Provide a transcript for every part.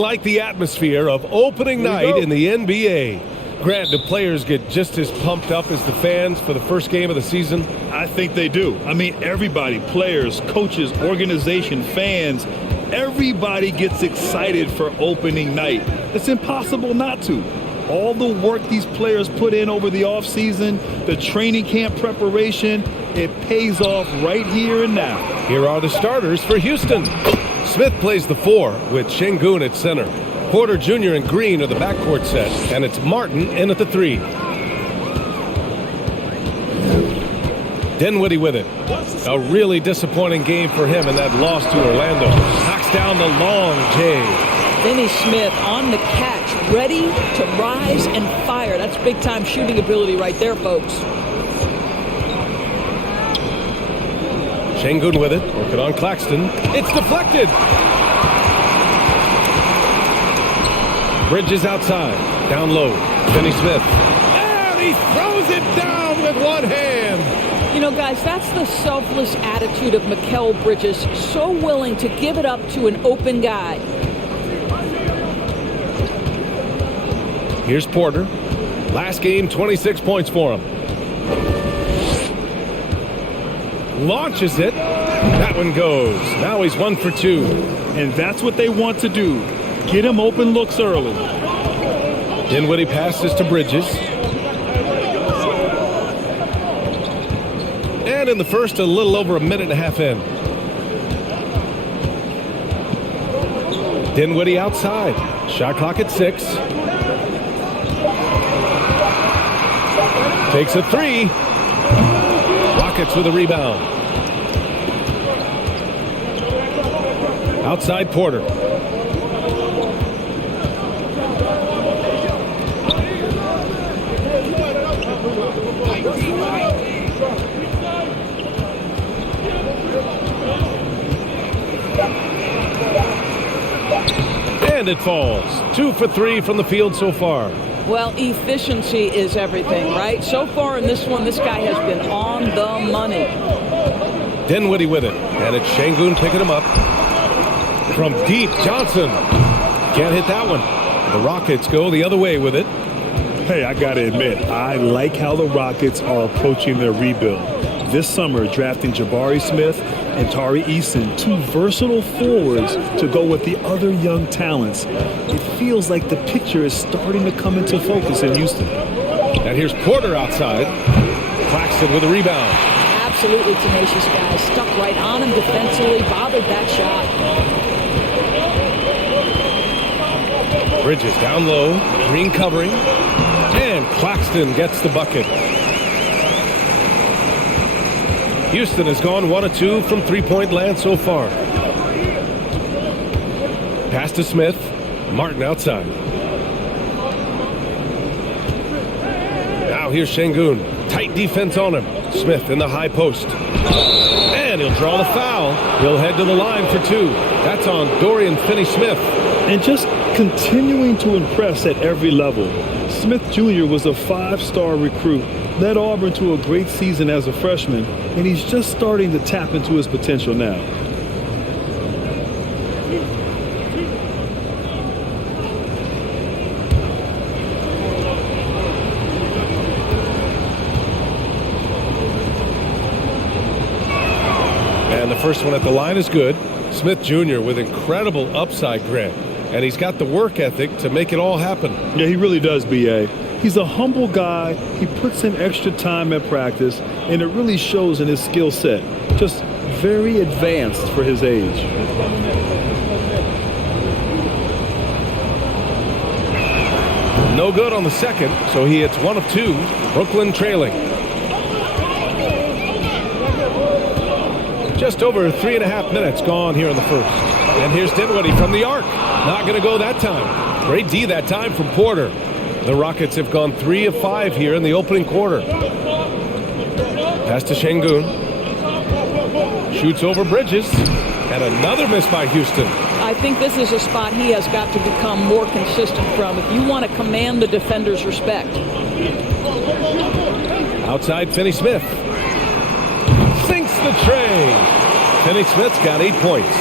Like the atmosphere of opening night in the NBA. Grant, do players get just as pumped up as the fans for the first game of the season? I think they do. I mean, everybody, players, coaches, organization, fans, everybody gets excited for opening night. It's impossible not to. All the work these players put in over the offseason, the training camp preparation, it pays off right here and now. Here are the starters for Houston. Smith plays the 4 with Şengün at center. Porter Jr. and Green are the backcourt set, and it's Martin in at the 3. Dinwiddie with it. A really disappointing game for him in that loss to Orlando. Knocks down the long J. Finney Smith on the catch, ready to rise and fire. That's big-time shooting ability right there, folks. Şengün with it, working on Claxton. It's deflected. Bridges outside, down low. Finney Smith. And he throws it down with one hand. You know, guys, that's the selfless attitude of Mikal Bridges. So willing to give it up to an open guy. Here's Porter. Last game, 26 points for him. Launches it. That one goes. Now he's 1 for 2. And that's what they want to do. Get him open looks early. Dinwiddie passes to Bridges. And in the first, a little over a minute and a half in. Dinwiddie outside. Shot clock at 6. Takes a 3. Rockets with a rebound. Outside Porter. And it falls. 2 for 3 from the field so far. Well, efficiency is everything, right? So far in this one, this guy has been on the money. Dinwiddie with it. And it's Şengün picking him up. From deep, Johnson. Can't hit that one. The Rockets go the other way with it. Hey, I got to admit, I like how the Rockets are approaching their rebuild. This summer, drafting Jabari Smith and Tari Eason, 2 versatile forwards to go with the other young talents. It feels like the picture is starting to come into focus in Houston. And here's Porter outside. Claxton with a rebound. Absolutely tenacious guy. Stuck right on him defensively, bothered that shot. Bridges down low. Green covering. And Claxton gets the bucket. Houston has gone 1 of 2 from three-point land so far. Pass to Smith. Martin outside. Now here's Şengün. Tight defense on him. Smith in the high post. And he'll draw the foul. He'll head to the line for 2. That's on Dorian Finney-Smith. And just continuing to impress at every level. Smith Jr. was a 5-star recruit, led Auburn to a great season as a freshman, and he's just starting to tap into his potential now. And the first one at the line is good. Smith Jr. with incredible upside, Grant. And he's got the work ethic to make it all happen. Yeah, he really does, B.A. He's a humble guy. He puts in extra time at practice, and it really shows in his skill set. Just very advanced for his age. No good on the second, so he hits 1 of 2. Brooklyn trailing. Just over 3.5 minutes gone here in the first. And here's Dinwiddie from the arc. Not going to go that time. Great D that time from Porter. The Rockets have gone 3 of 5 here in the opening quarter. Pass to Şengün. Shoots over Bridges. And another miss by Houston. I think this is a spot he has got to become more consistent from if you want to command the defender's respect. Outside Finney Smith. Sinks the tray. Finney Smith's got 8 points.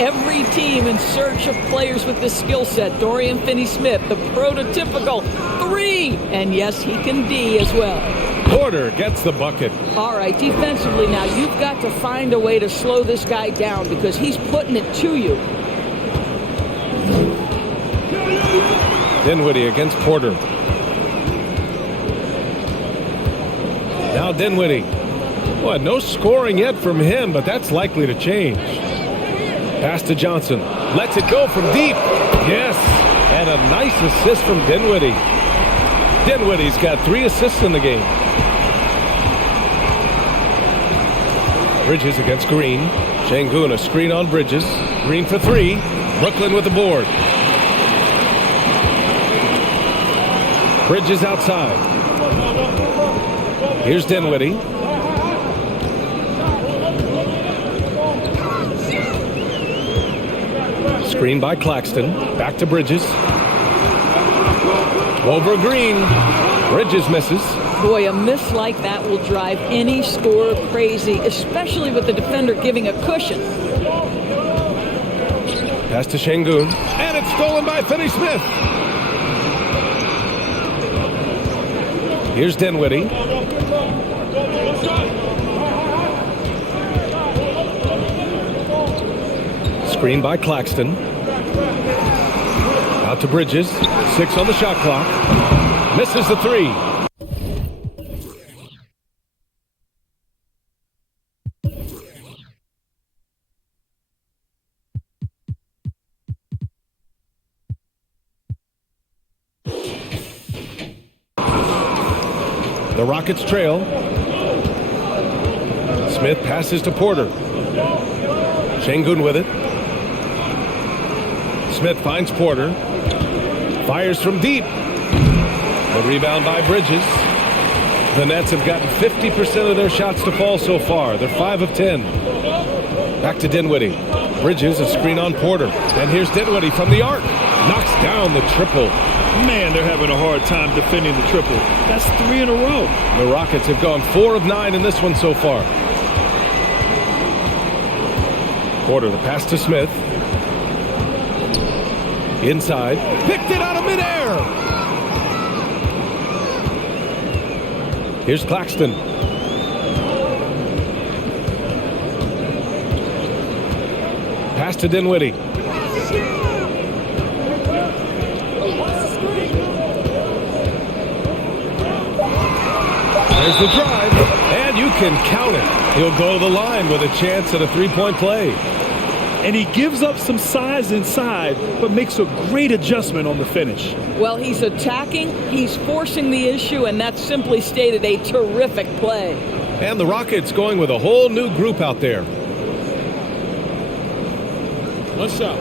Every team in search of players with this skill set. Dorian Finney-Smith, the prototypical 3. And yes, he can D as well. Porter gets the bucket. All right, defensively now, you've got to find a way to slow this guy down because he's putting it to you. Dinwiddie against Porter. Now Dinwiddie. Boy, no scoring yet from him, but that's likely to change. Pass to Johnson. Lets it go from deep. Yes, and a nice assist from Dinwiddie. Dinwiddie's got 3 assists in the game. Bridges against Green. Şengün a screen on Bridges. Green for 3. Brooklyn with the board. Bridges outside. Here's Dinwiddie. Screen by Claxton. Back to Bridges. Over Green. Bridges misses. Boy, a miss like that will drive any scorer crazy, especially with the defender giving a cushion. Pass to Şengün. And it's stolen by Finney-Smith. Here's Dinwiddie. Screen by Claxton. Out to Bridges. 6 on the shot clock. Misses the 3. The Rockets trail. Smith passes to Porter. Şengün with it. Smith finds Porter. Fires from deep. The rebound by Bridges. The Nets have gotten 50% of their shots to fall so far. They're 5 of 10. Back to Dinwiddie. Bridges, a screen on Porter. And here's Dinwiddie from the arc. Knocks down the triple. Man, they're having a hard time defending the triple. That's 3 in a row. The Rockets have gone 4 of 9 in this one so far. Porter, the pass to Smith. Inside. Picked it out of midair. Here's Claxton. Pass to Dinwiddie. There's the drive, and you can count it. He'll go to the line with a chance at a 3-point play. And he gives up some size inside, but makes a great adjustment on the finish. Well, he's attacking, he's forcing the issue, and that's simply stated a terrific play. And the Rockets going with a whole new group out there. What's up?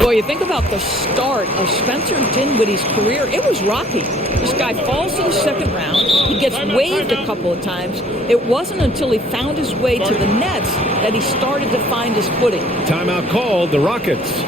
Boy, you think about the start of Spencer Dinwiddie's career, it was rocky. This guy falls to the second round. He gets waived a couple of times. It wasn't until he found his way to the Nets that he started to find his footing. Timeout called, the Rockets.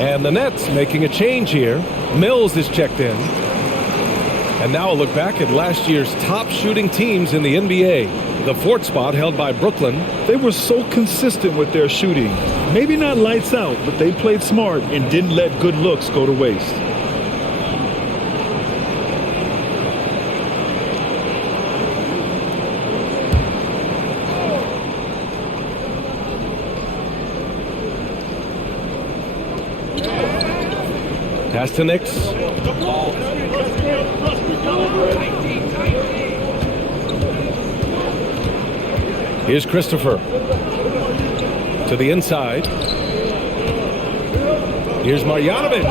And the Nets making a change here. Mills is checked in. And now a look back at last year's top shooting teams in the NBA. The 4th spot held by Brooklyn. They were so consistent with their shooting. Maybe not lights out, but they played smart and didn't let good looks go to waste. Pass to Knicks. Here's Christopher. To the inside. Here's Marjanovic.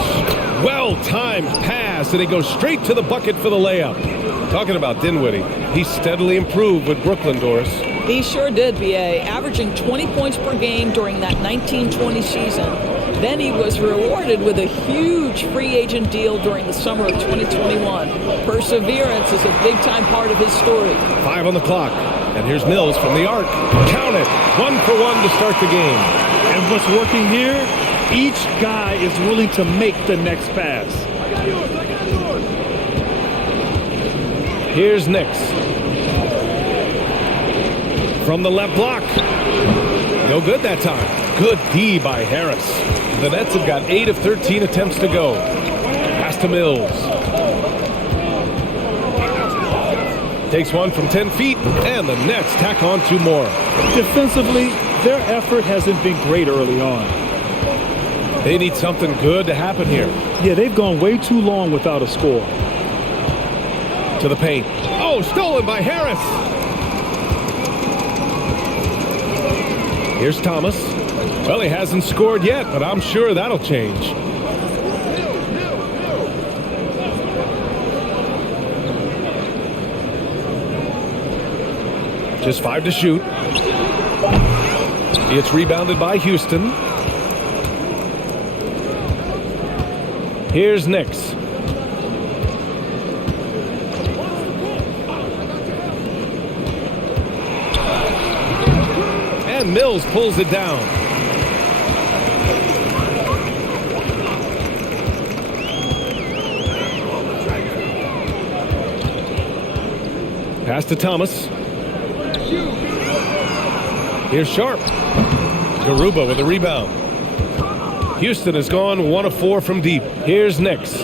Well-timed pass, and he goes straight to the bucket for the layup. Talking about Dinwiddie. He steadily improved with Brooklyn, Doris. He sure did, B.A., averaging 20 points per game during that 19-20 season. Then he was rewarded with a huge free agent deal during the summer of 2021. Perseverance is a big-time part of his story. 5 on the clock. And here's Mills from the arc. Count it. 1 for 1 to start the game. And what's working here, each guy is willing to make the next pass. Here's Nix. From the left block. No good that time. Good D by Harris. The Nets have got 8 of 13 attempts to go. Pass to Mills. Takes one from 10 feet, and the Nets tack on 2 more. Defensively, their effort hasn't been great early on. They need something good to happen here. Yeah, they've gone way too long without a score. To the paint. Oh, stolen by Harris. Here's Thomas. Well, he hasn't scored yet, but I'm sure that'll change. Just 5 to shoot. It's rebounded by Houston. Here's Nix. And Mills pulls it down. Pass to Thomas. Here's Sharp. Garuba with a rebound. Houston has gone 1 of 4 from deep. Here's Nix.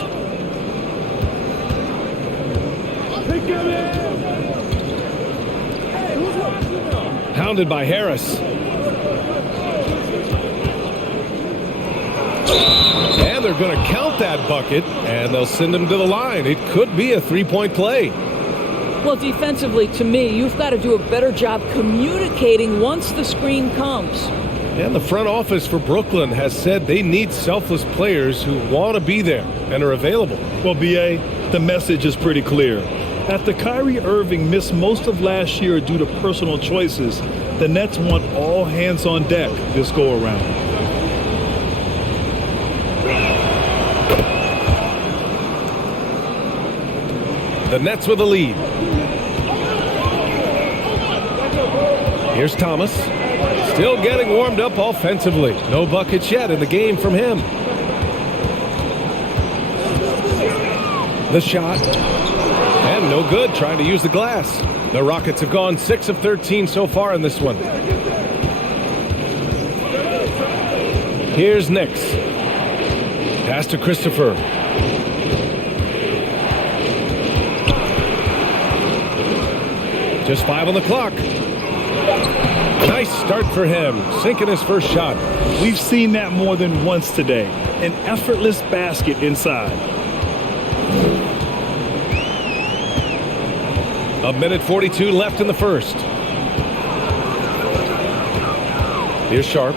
Hounded by Harris. And they're going to count that bucket, and they'll send him to the line. It could be a 3-point play. Well, defensively, to me, you've got to do a better job communicating once the screen comes. And the front office for Brooklyn has said they need selfless players who want to be there and are available. Well, B.A., the message is pretty clear. After Kyrie Irving missed most of last year due to personal choices, the Nets want all hands on deck this go-around. The Nets with a lead. Here's Thomas. Still getting warmed up offensively. No buckets yet in the game from him. The shot. And no good, trying to use the glass. The Rockets have gone 6 of 13 so far in this one. Here's Nix. Pass to Christopher. Just 5 on the clock. Nice start for him, sinking his first shot. We've seen that more than once today. An effortless basket inside. A minute 42 left in the first. Here's Sharp.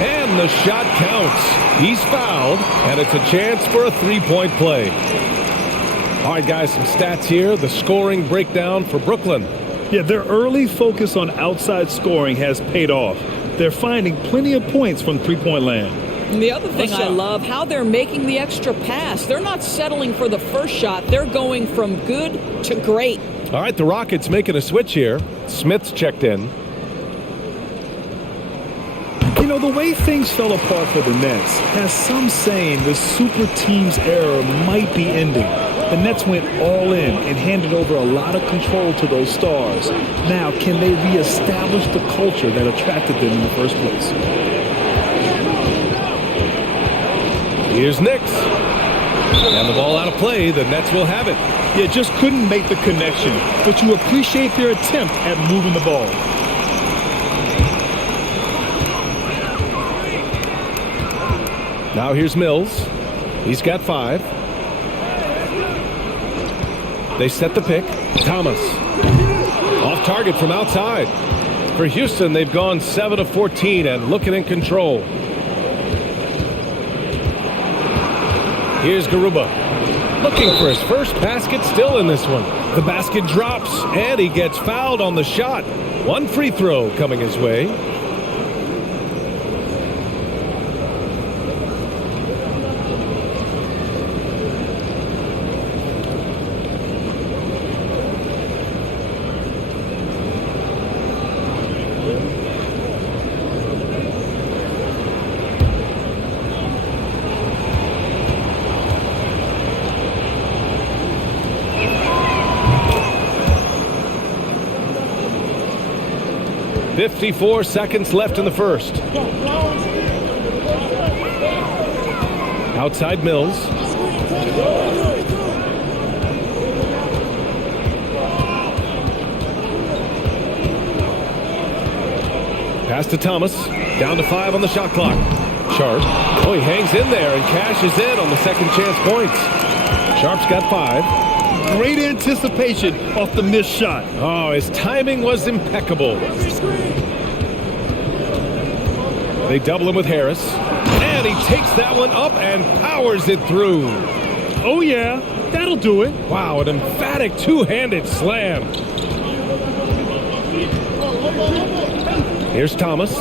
And the shot counts. He's fouled, and it's a chance for a 3-point play. All right, guys, some stats here. The scoring breakdown for Brooklyn. Yeah, their early focus on outside scoring has paid off. They're finding plenty of points from three-point land. And the other thing I love, how they're making the extra pass. They're not settling for the first shot. They're going from good to great. All right, the Rockets making a switch here. Smith's checked in. You know, the way things fell apart for the Nets has some saying the super team's era might be ending. The Nets went all in and handed over a lot of control to those stars. Now, can they reestablish the culture that attracted them in the first place? Here's Nix. And the ball out of play. The Nets will have it. Yeah, just couldn't make the connection, but you appreciate their attempt at moving the ball. Now here's Mills. He's got 5. They set the pick. Thomas. Off target from outside. For Houston, they've gone 7 of 14 and looking in control. Here's Garuba. Looking for his first basket still in this one. The basket drops, and he gets fouled on the shot. 1 free throw coming his way. 54 seconds left in the first. Outside Mills. Pass to Thomas. Down to 5 on the shot clock. Sharp. Oh, he hangs in there and cashes in on the second chance points. Sharp's got 5. Great anticipation off the missed shot. Oh, his timing was impeccable. They double him with Harris. And he takes that one up and powers it through. Oh, yeah. That'll do it. Wow, an emphatic two-handed slam. Here's Thomas.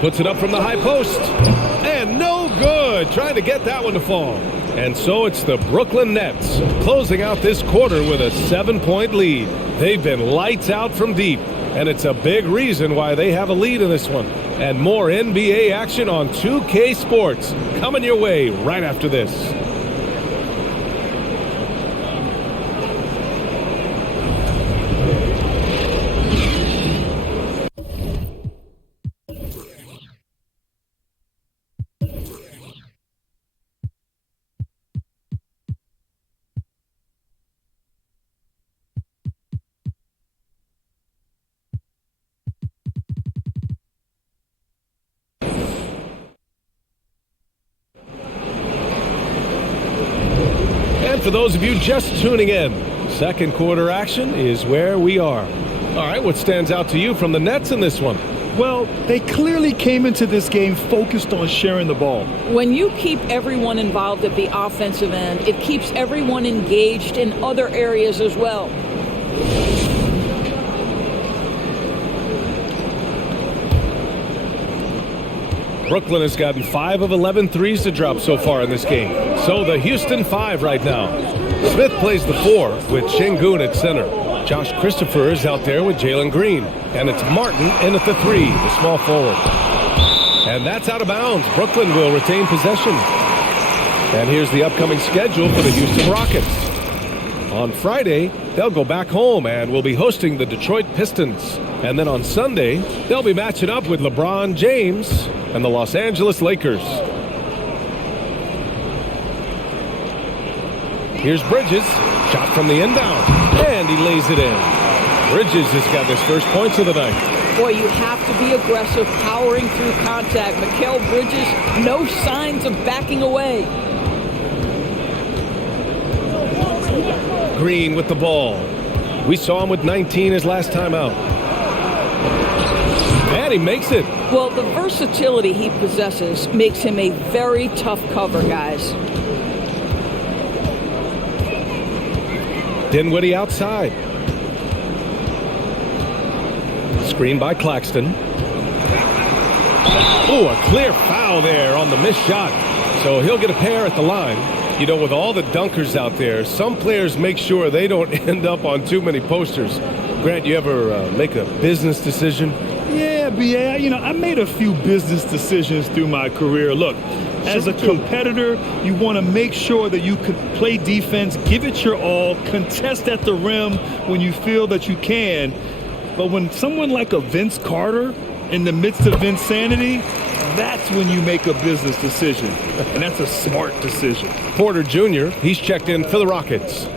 Puts it up from the high post. And no good. Trying to get that one to fall. And so it's the Brooklyn Nets closing out this quarter with a 7-point lead. They've been lights out from deep. And it's a big reason why they have a lead in this one. And more NBA action on 2K Sports coming your way right after this. For those of you just tuning in, second quarter action is where we are. All right, what stands out to you from the Nets in this one? Well, they clearly came into this game focused on sharing the ball. When you keep everyone involved at the offensive end, it keeps everyone engaged in other areas as well. Brooklyn has gotten 5 of 11 threes to drop so far in this game. So the Houston 5 right now. Smith plays the 4 with Şengün at center. Josh Christopher is out there with Jalen Green. And it's Martin in at the 3, the small forward. And that's out of bounds. Brooklyn will retain possession. And here's the upcoming schedule for the Houston Rockets. On Friday, they'll go back home and will be hosting the Detroit Pistons. And then on Sunday, they'll be matching up with LeBron James and the Los Angeles Lakers. Here's Bridges. Shot from the inbound. And he lays it in. Bridges has got his first points of the night. Boy, you have to be aggressive, powering through contact. Mikal Bridges, no signs of backing away. Green with the ball. We saw him with 19 his last time out. And he makes it. Well, the versatility he possesses makes him a very tough cover, guys. Dinwiddie outside. Screen by Claxton. Oh, a clear foul there on the missed shot. So he'll get a pair at the line. You know, with all the dunkers out there, some players make sure they don't end up on too many posters. Grant, you ever make a business decision? Yeah, B.A., I made a few business decisions through my career. Look, as a competitor, you want to make sure that you could play defense, give it your all, contest at the rim when you feel that you can. But when someone like a Vince Carter in the midst of insanity, that's when you make a business decision. And that's a smart decision. Porter Jr., he's checked in for the Rockets.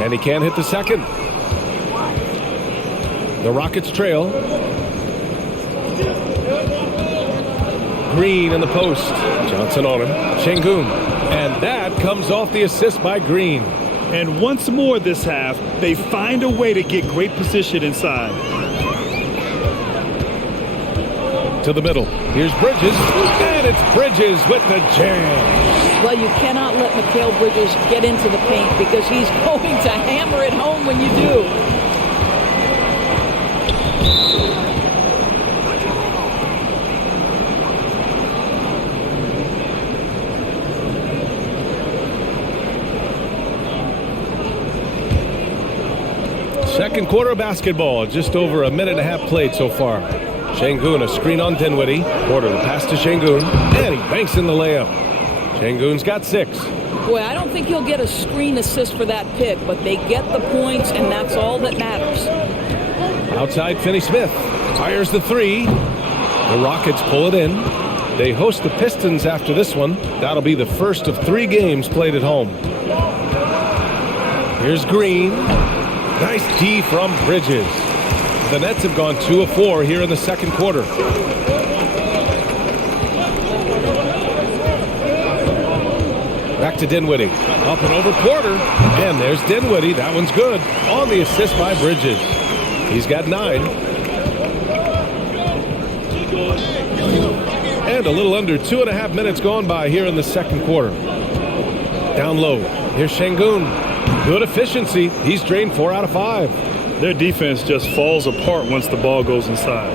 And he can't hit the second. The Rockets trail. Green in the post. Johnson on him. Şengün. And that comes off the assist by Green. And once more this half, they find a way to get great position inside. To the middle. Here's Bridges. And it's Bridges with the jam. Well, you cannot let Mikal Bridges get into the paint because he's going to hammer it home when you do. Second quarter of basketball, just over a minute and a half played so far. Şengün, a screen on Dinwiddie. Porter, the pass to Şengün, and he banks in the layup. Şengün's got 6. Boy, I don't think he'll get a screen assist for that pick, but they get the points, and that's all that matters. Outside, Finney-Smith fires the 3. The Rockets pull it in. They host the Pistons after this one. That'll be the first of 3 games played at home. Here's Green. Nice D from Bridges. The Nets have gone 2 of 4 here in the second quarter. Back to Dinwiddie. Up and over Porter. And there's Dinwiddie. That one's good. On the assist by Bridges. He's got 9. And a little under 2.5 minutes gone by here in the second quarter. Down low. Here's Şengün. Good efficiency. He's drained 4 out of 5. Their defense just falls apart once the ball goes inside.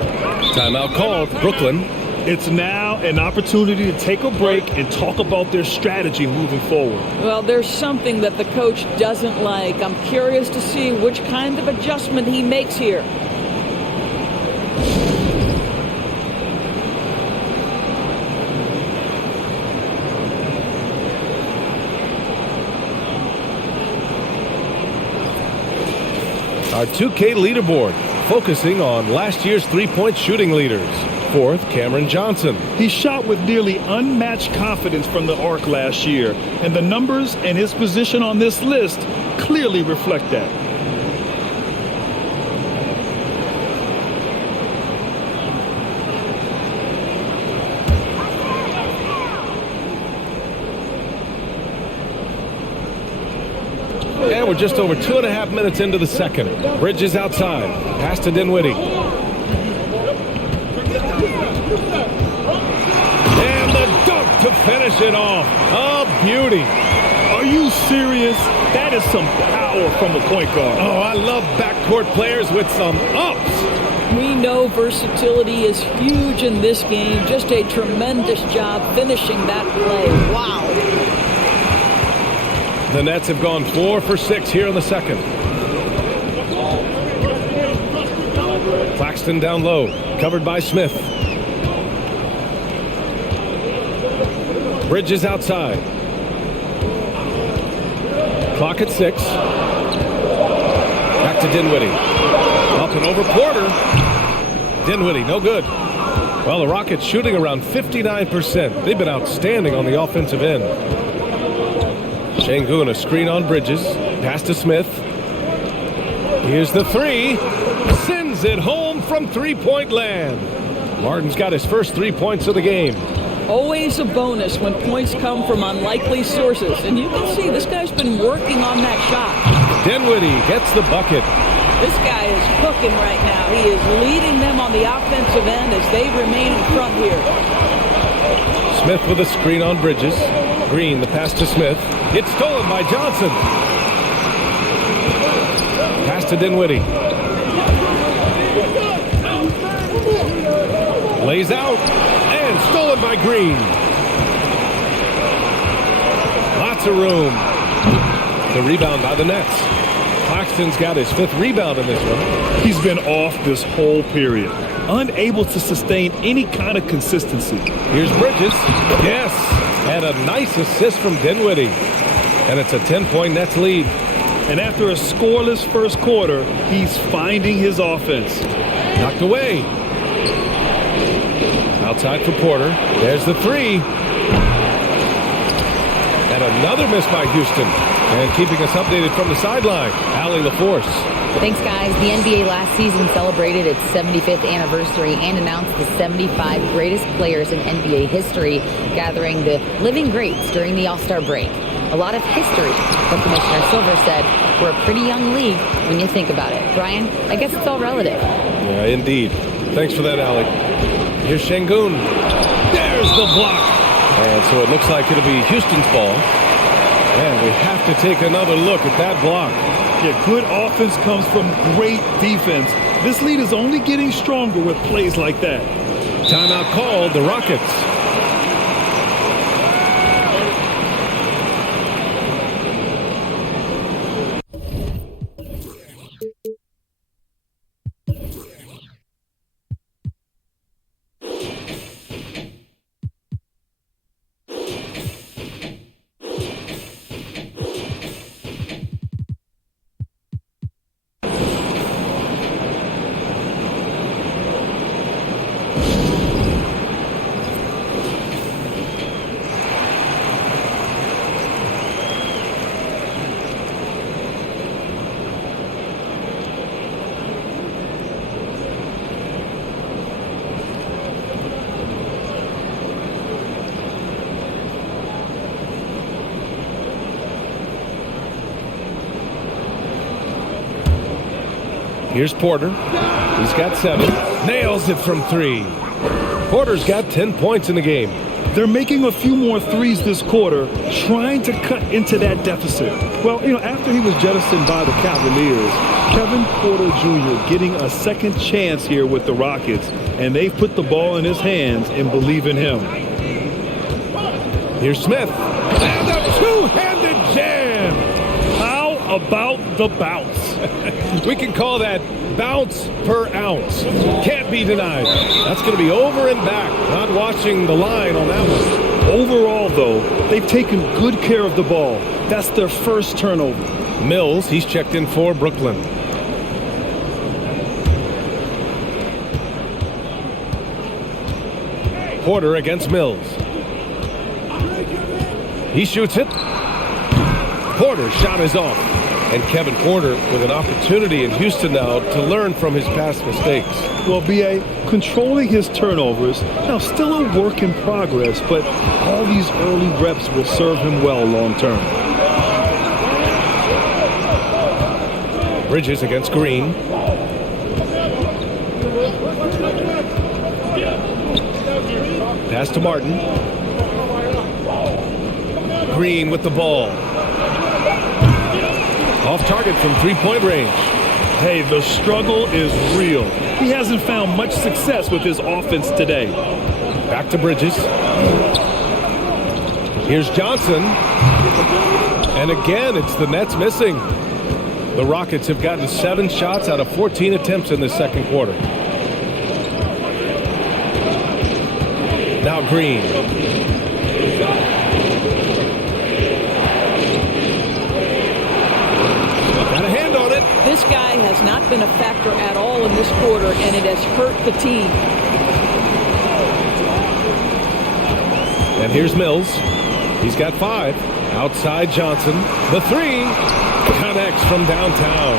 Timeout called. Brooklyn. It's now an opportunity to take a break and talk about their strategy moving forward. Well, there's something that the coach doesn't like. I'm curious to see which kind of adjustment he makes here. Our 2K leaderboard, focusing on last year's three-point shooting leaders. 4th, Cameron Johnson. He shot with nearly unmatched confidence from the arc last year, and the numbers and his position on this list clearly reflect that. And we're just over 2.5 minutes into the second. Bridges outside. Pass to Dinwiddie. And the dunk to finish it off. A beauty. Are you serious? That is some power from a point guard. Oh, I love backcourt players with some ups. We know versatility is huge in this game. Just a tremendous job finishing that play. Wow. The Nets have gone 4 for 6 here in the second. Claxton down low, covered by Smith. Bridges outside. Clock at 6. Back to Dinwiddie. Up and over Porter. Dinwiddie, no good. Well, the Rockets shooting around 59%. They've been outstanding on the offensive end. Şengün, a screen on Bridges. Pass to Smith. Here's the 3. Sends it home from three-point land. Martin's got his first 3 points of the game. Always a bonus when points come from unlikely sources. And you can see this guy's been working on that shot. Dinwiddie gets the bucket. This guy is cooking right now. He is leading them on the offensive end as they remain in front here. Smith with a screen on Bridges. Green, the pass to Smith. It's stolen by Johnson. Pass to Dinwiddie. Lays out. And stolen by Green. Lots of room. The rebound by the Nets. Claxton's got his 5th rebound in this one. He's been off this whole period, unable to sustain any kind of consistency. Here's Bridges. Yes. And a nice assist from Dinwiddie. And it's a 10-point Nets lead. And after a scoreless first quarter, he's finding his offense. Knocked away. Outside for Porter. There's the 3. And another miss by Houston. And keeping us updated from the sideline, Allie LaForce. Thanks, guys. The NBA last season celebrated its 75th anniversary and announced the 75 greatest players in NBA history, gathering the living greats during the All-Star break. A lot of history, but Commissioner Silver said we're a pretty young league when you think about it. Brian, I guess it's all relative. Yeah, indeed. Thanks for that, Allie. Here's Şengün. There's the block. And so it looks like it'll be Houston's ball. And we have to take another look at that block. Yeah, good offense comes from great defense. This lead is only getting stronger with plays like that. Timeout called, the Rockets. Here's Porter. He's got 7. Nails it from 3. Porter's got 10 points in the game. They're making a few more threes this quarter, trying to cut into that deficit. Well, after he was jettisoned by the Cavaliers, Kevin Porter Jr. getting a second chance here with the Rockets, and they've put the ball in his hands and believe in him. Here's Smith. And a two-handed jam. How about the bounce? We can call that bounce per ounce. Can't be denied. That's going to be over and back. Not watching the line on that one. Overall, though, they've taken good care of the ball. That's their first turnover. Mills, he's checked in for Brooklyn. Porter against Mills. He shoots it. Porter's shot is off. And Kevin Porter with an opportunity in Houston now to learn from his past mistakes. Well, B.A., controlling his turnovers, now still a work in progress, but all these early reps will serve him well long term. Bridges against Green. Pass to Martin. Green with the ball. Off target from three-point range. Hey, the struggle is real. He hasn't found much success with his offense today. Back to Bridges. Here's Johnson. And again, it's the Nets missing. The Rockets have gotten 7 shots out of 14 attempts in the second quarter. Now Green. Got a hand on it. This guy has not been a factor at all in this quarter, and it has hurt the team. And here's Mills. He's got 5. Outside Johnson. The 3 connects from downtown.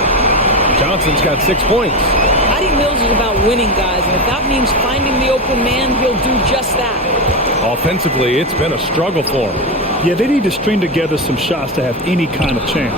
Johnson's got 6 points. Patty Mills is about winning, guys, and if that means finding the open man, he'll do just that. Offensively, it's been a struggle for him. Yeah, they need to string together some shots to have any kind of chance.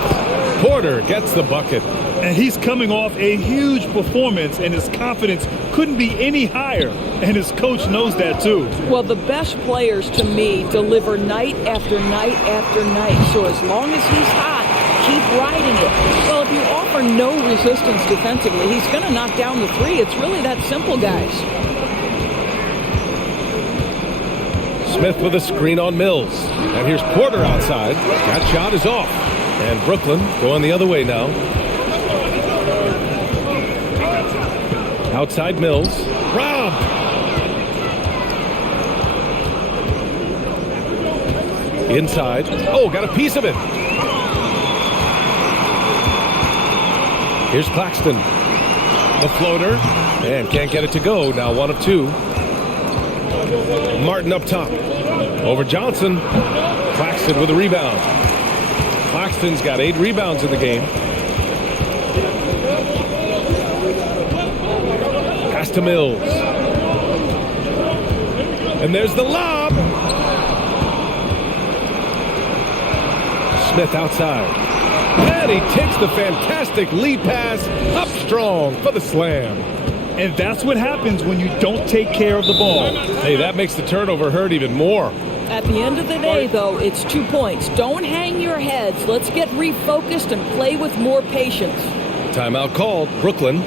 Porter gets the bucket. And he's coming off a huge performance, and his confidence couldn't be any higher. And his coach knows that, too. Well, the best players, to me, deliver night after night after night. So as long as he's hot, keep riding it. Well, if you offer no resistance defensively, he's going to knock down the 3. It's really that simple, guys. Smith with a screen on Mills. And here's Porter outside. That shot is off. And Brooklyn going the other way now. Outside Mills. Rob! Inside. Oh, got a piece of it. Here's Claxton. The floater. And can't get it to go. Now 1 of 2. Martin up top. Over Johnson. Claxton with a rebound. Claxton's got 8 rebounds in the game. Pass to Mills. And there's the lob. Smith outside. And he takes the fantastic lead pass up strong for the slam. And that's what happens when you don't take care of the ball. Hey, that makes the turnover hurt even more. At the end of the day, though, it's 2 points. Don't hang your heads. Let's get refocused and play with more patience. Timeout called. Brooklyn.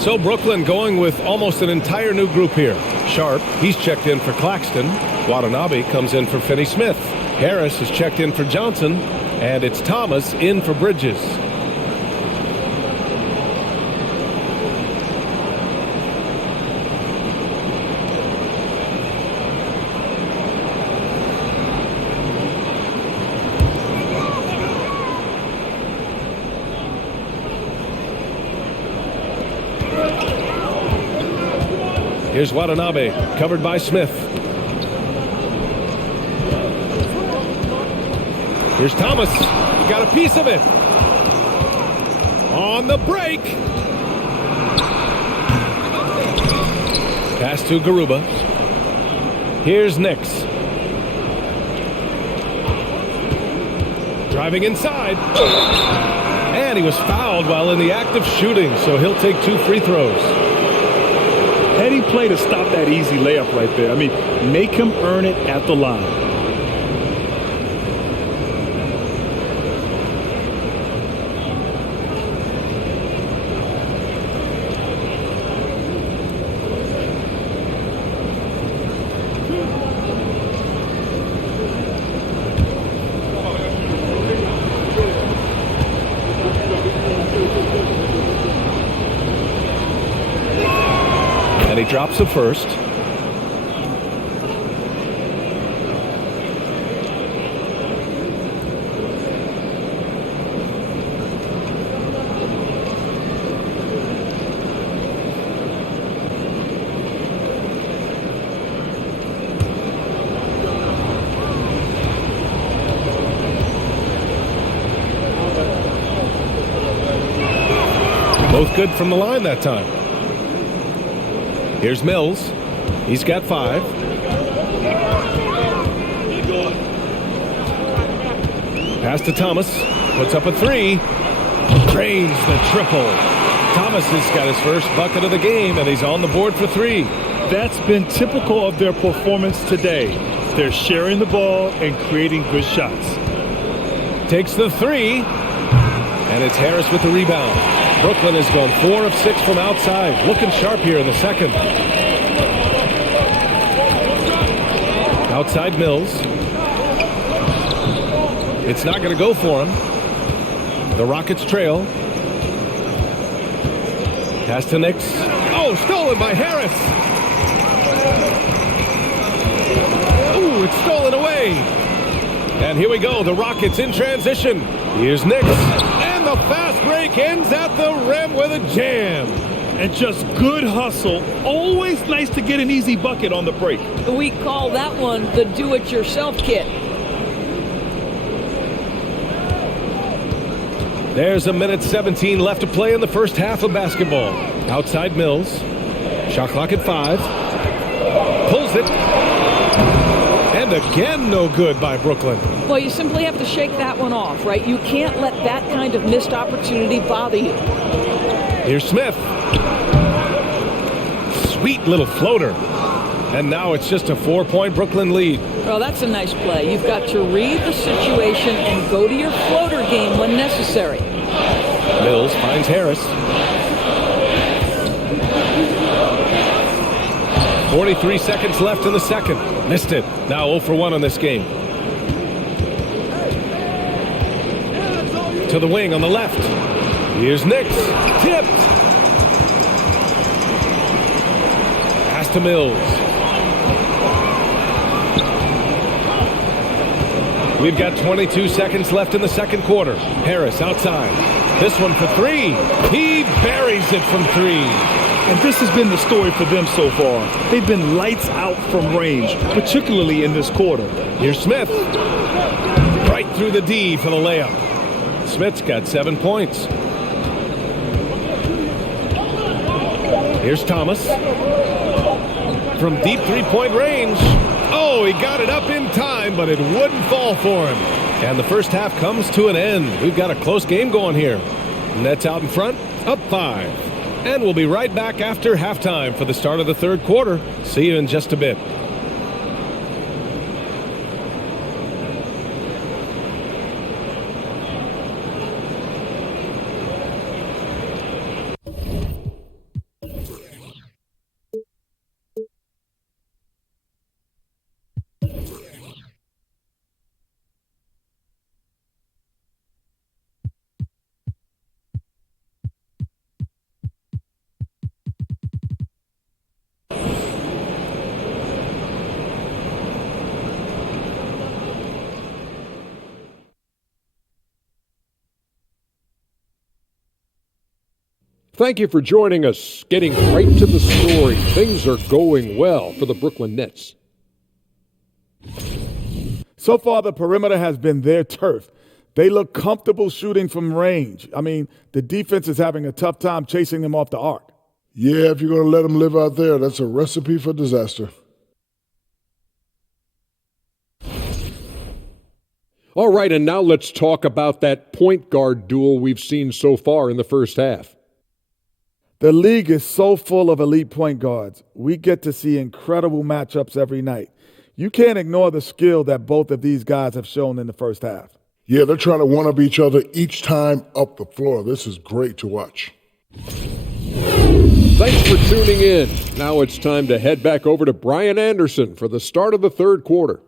So Brooklyn going with almost an entire new group here. Sharp, he's checked in for Claxton. Watanabe comes in for Finney-Smith. Harris is checked in for Johnson. And it's Thomas in for Bridges. Here's Watanabe, covered by Smith. Here's Thomas. Got a piece of it. On the break. Pass to Garuba. Here's Nix. Driving inside. And he was fouled while in the act of shooting, so he'll take 2 free throws. Heady play to stop that easy layup right there. I mean, make him earn it at the line. And he drops the first. Both good from the line that time. Here's Mills. He's got 5. Pass to Thomas. Puts up a 3. Drains the triple. Thomas has got his first bucket of the game, and he's on the board for 3. That's been typical of their performance today. They're sharing the ball and creating good shots. Takes the 3. And it's Harris with the rebound. Brooklyn has gone 4 of 6 from outside. Looking sharp here in the second. Outside Mills. It's not going to go for him. The Rockets trail. Pass to Nix. Oh, stolen by Harris. Ooh, it's stolen away. And here we go. The Rockets in transition. Here's Nix. And the fast break ends at the rim with a jam. And just good hustle. Always nice to get an easy bucket on the break. We call that one the do-it-yourself kit. There's a minute 17 left to play in the first half of basketball. Outside Mills. Shot clock at 5. Pulls it. And again, no good by Brooklyn. Well, you simply have to shake that one off, right? You can't let that kind of missed opportunity bother you. Here's Smith. Sweet little floater. And now it's just a 4-point Brooklyn lead. Well, that's a nice play. You've got to read the situation and go to your floater game when necessary. Mills finds Harris. 43 seconds left in the second. Missed it. Now 0 for 1 on this game. To the wing on the left. Here's Nix. Tipped. Pass to Mills. We've got 22 seconds left in the second quarter. Harris outside. This one for 3. He buries it from 3. And this has been the story for them so far. They've been lights out from range, particularly in this quarter. Here's Smith. Right through the D for the layup. Smith's got 7 points. Here's Thomas. From deep 3-point range. Oh, he got it up in time, but it wouldn't fall for him. And the first half comes to an end. We've got a close game going here. Nets out in front, up 5. And we'll be right back after halftime for the start of the third quarter. See you in just a bit. Thank you for joining us. Getting right to the story, things are going well for the Brooklyn Nets. So far, the perimeter has been their turf. They look comfortable shooting from range. I mean, the defense is having a tough time chasing them off the arc. Yeah, if you're going to let them live out there, that's a recipe for disaster. All right, and now let's talk about that point guard duel we've seen so far in the first half. The league is so full of elite point guards. We get to see incredible matchups every night. You can't ignore the skill that both of these guys have shown in the first half. Yeah, they're trying to one-up each other each time up the floor. This is great to watch. Thanks for tuning in. Now it's time to head back over to Brian Anderson for the start of the third quarter.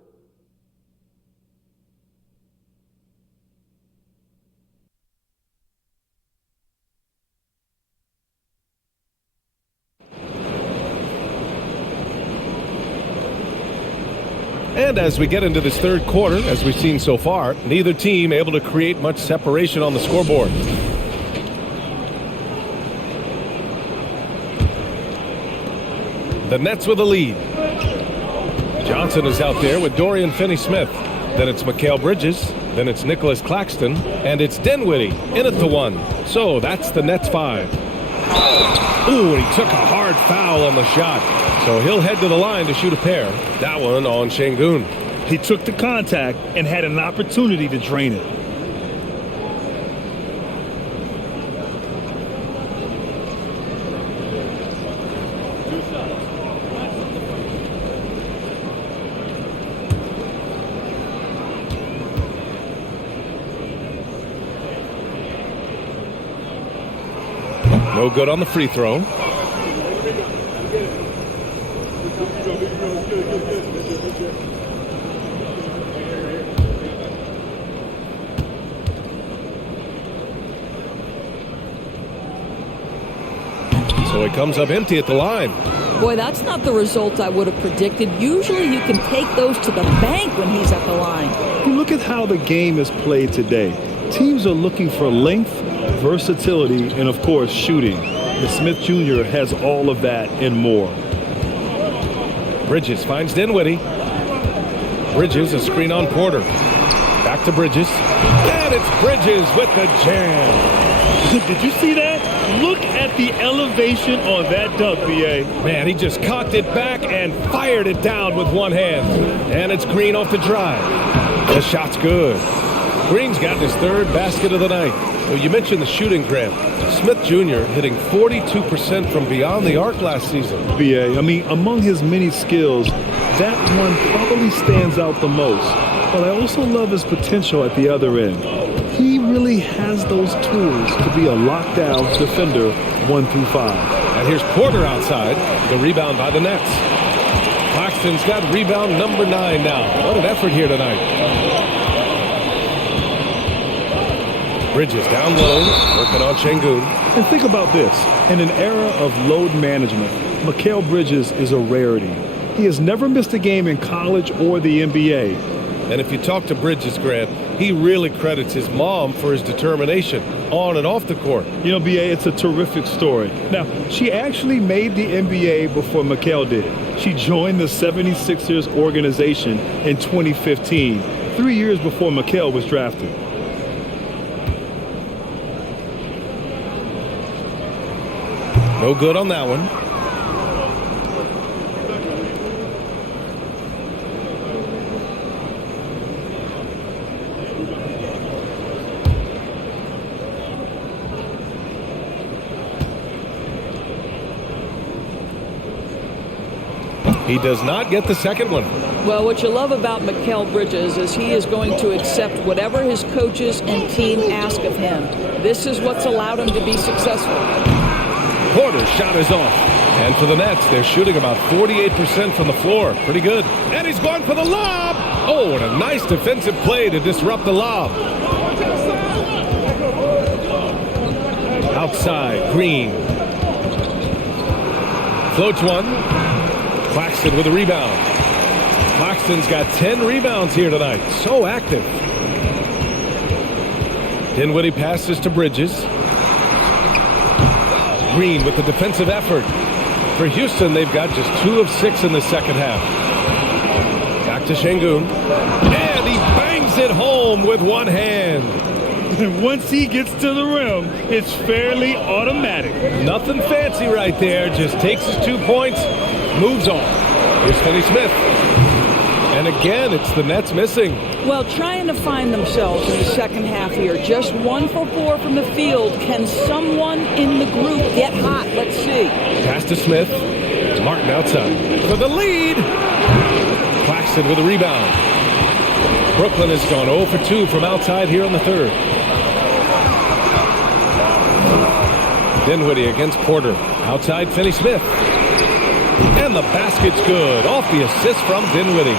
And as we get into this third quarter, as we've seen so far, neither team able to create much separation on the scoreboard. The Nets with a lead. Johnson is out there with Dorian Finney-Smith. Then it's Mikal Bridges. Then it's Nicholas Claxton. And it's Dinwiddie in at the one. So that's the Nets 5. Ooh, and he took a hard foul on the shot. So he'll head to the line to shoot a pair. That one on Şengün. He took the contact and had an opportunity to drain it. No good on the free throw. So he comes up empty at the line. Boy, that's not the result I would have predicted. Usually you can take those to the bank when he's at the line. You look at how the game is played today. Teams are looking for length, versatility, and of course shooting. And Smith Jr. has all of that and more. Bridges finds Dinwiddie. Bridges, a screen on Porter. Back to Bridges. And it's Bridges with the jam. Did you see that? Look at the elevation on that dunk, B.A. Man, he just cocked it back and fired it down with one hand. And it's Green off the drive. The shot's good. Green's gotten his third basket of the night. Well, you mentioned the shooting, Grant. Smith Jr. hitting 42% from beyond the arc last season. B.A., I mean, among his many skills, that one probably stands out the most. But I also love his potential at the other end. He really has those tools to be a lockdown defender 1 through 5. And here's Porter outside. The rebound by the Nets. Claxton's got rebound number 9 now. What an effort here tonight. Bridges down low, working on Şengün. And think about this. In an era of load management, Mikal Bridges is a rarity. He has never missed a game in college or the NBA. And if you talk to Bridges, Grant, he really credits his mom for his determination on and off the court. You know, B.A., it's a terrific story. Now, she actually made the NBA before Mikal did. She joined the 76ers organization in 2015, 3 years before Mikal was drafted. No good on that one. He does not get the second one. Well, what you love about Mikal Bridges is he is going to accept whatever his coaches and team ask of him. This is what's allowed him to be successful. Porter's shot is off. And for the Nets, they're shooting about 48% from the floor. Pretty good. And he's going for the lob. Oh, and a nice defensive play to disrupt the lob. Outside, Green. Floats one. Claxton with a rebound. Claxton's got 10 rebounds here tonight. So active. Dinwiddie passes to Bridges. Green with the defensive effort. For Houston, they've got just 2 of 6 in the second half. Back to Şengün. And he bangs it home with one hand. Once he gets to the rim, it's fairly automatic. Nothing fancy right there. Just takes his 2 points, moves on. Here's Finney-Smith. And again, it's the Nets missing. Well, trying to find themselves in the second half here. Just 1 for 4 from the field. Can someone in the group get hot? Let's see. Pass to Smith. Martin outside for the lead. Claxton with a rebound. Brooklyn has gone 0 for 2 from outside here in the third. Dinwiddie against Porter. Outside Finney-Smith. And the basket's good. Off the assist from Dinwiddie.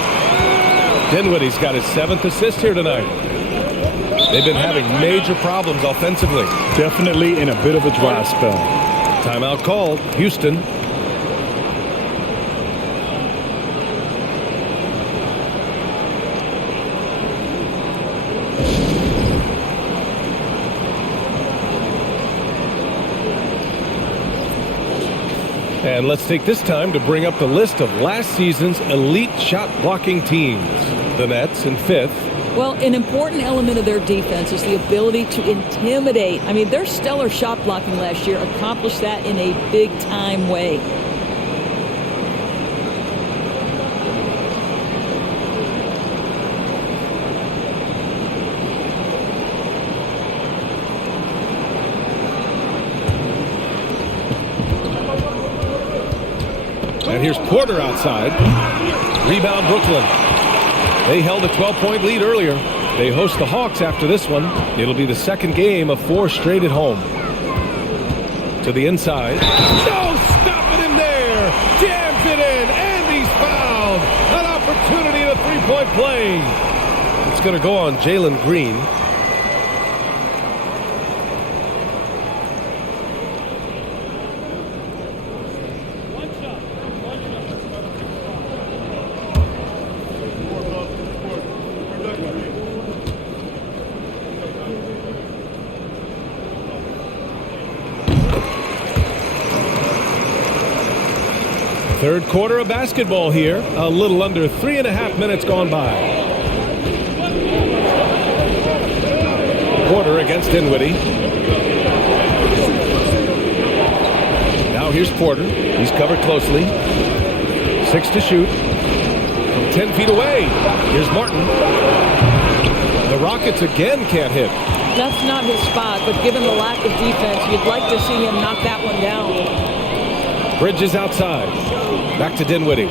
Dinwiddie's got his 7th assist here tonight. They've been having major problems offensively. Definitely in a bit of a dry spell. Timeout called. Houston. And let's take this time to bring up the list of last season's elite shot blocking teams. The Nets in 5th. Well, an important element of their defense is the ability to intimidate. I mean, their stellar shot blocking last year accomplished that in a big-time way. And here's Porter outside. Rebound Brooklyn. They held a 12-point lead earlier. They host the Hawks after this one. It'll be the second game of 4 straight at home. To the inside. No stopping him there. Jams it in. And he's fouled. An opportunity in a 3-point play. It's going to go on Jalen Green. Third quarter of basketball here. A little under 3.5 minutes gone by. Porter against Dinwiddie. Now here's Porter. He's covered closely. 6 to shoot. From 10 feet away. Here's Martin. The Rockets again can't hit. That's not his spot, but given the lack of defense, you'd like to see him knock that one down. Bridges outside. Back to Dinwiddie.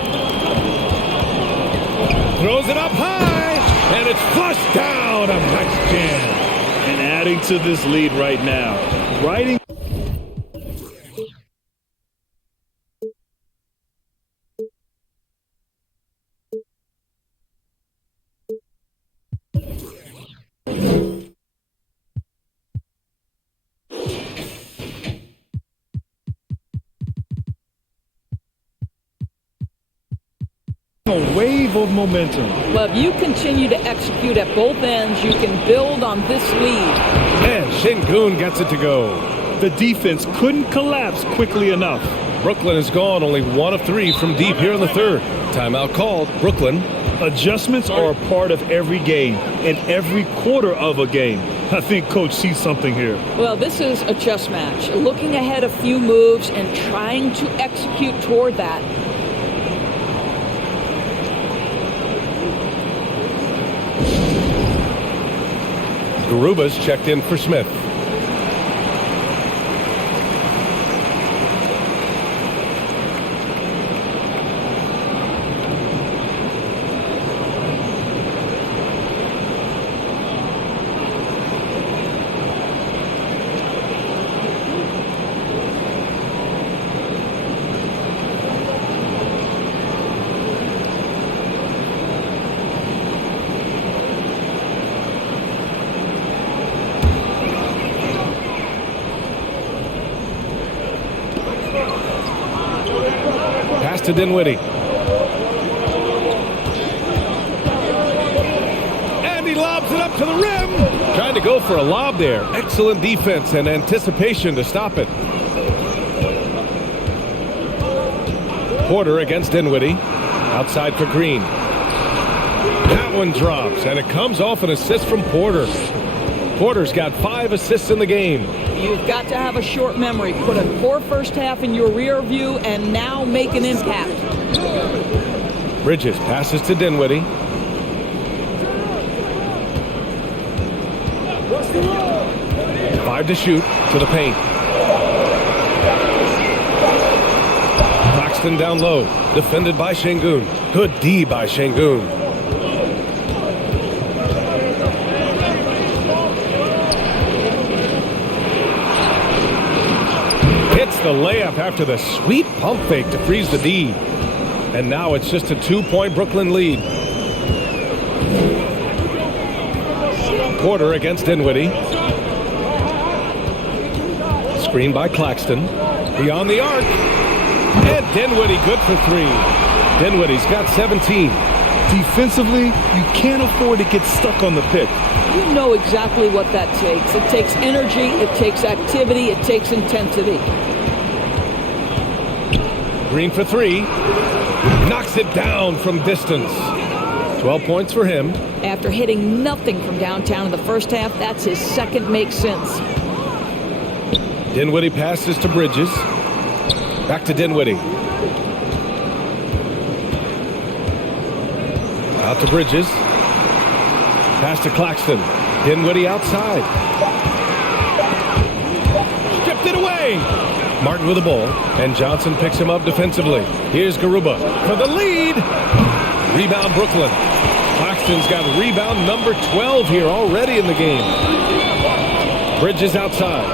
Throws it up high, and it's flushed down. A nice jam. And adding to this lead right now. Riding. A wave of momentum. Well, if you continue to execute at both ends, you can build on this lead. And Şengün gets it to go. The defense couldn't collapse quickly enough. Brooklyn is gone, only 1 of 3 from deep here in the third. Timeout called. Brooklyn. Adjustments are a part of every game and every quarter of a game. I think Coach sees something here. Well, this is a chess match. Looking ahead a few moves and trying to execute toward that. Garuba's checked in for Smith. To Dinwiddie. And he lobs it up to the rim. Trying to go for a lob there. Excellent defense and anticipation to stop it. Porter against Dinwiddie. Outside for Green. That one drops, and it comes off an assist from Porter. Porter's got 5 assists in the game. You've got to have a short memory. Put a poor first half in your rear view and now make an impact. Bridges passes to Dinwiddie. Five to shoot to the paint. Claxton down low. Defended by Şengün. Good D by Şengün. Hits the layup after the sweet pump fake to freeze the D. And now it's just a 2-point Brooklyn lead. Porter against Dinwiddie. Screen by Claxton. Beyond the arc. And Dinwiddie good for 3. Dinwiddie's got 17. Defensively, you can't afford to get stuck on the pick. You know exactly what that takes. It takes energy, it takes activity, it takes intensity. Green for 3. Knocks it down from distance. 12 points for him. After hitting nothing from downtown in the first half, that's his second make sense. Dinwiddie passes to Bridges. Back to Dinwiddie. Out to Bridges. Pass to Claxton. Dinwiddie outside. Stripped it away. Martin with the ball, and Johnson picks him up defensively. Here's Garuba for the lead. Rebound Brooklyn. Claxton's got rebound number 12 here already in the game. Bridges outside.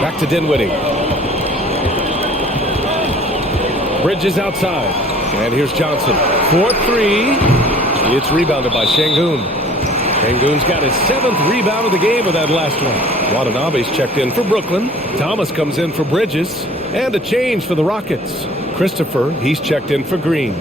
Back to Dinwiddie. Bridges outside. And here's Johnson. 4-3. It's rebounded by Şengün. Şengün's got his 7th rebound of the game with that last one. Watanabe's checked in for Brooklyn. Thomas comes in for Bridges. And a change for the Rockets. Christopher, he's checked in for Green.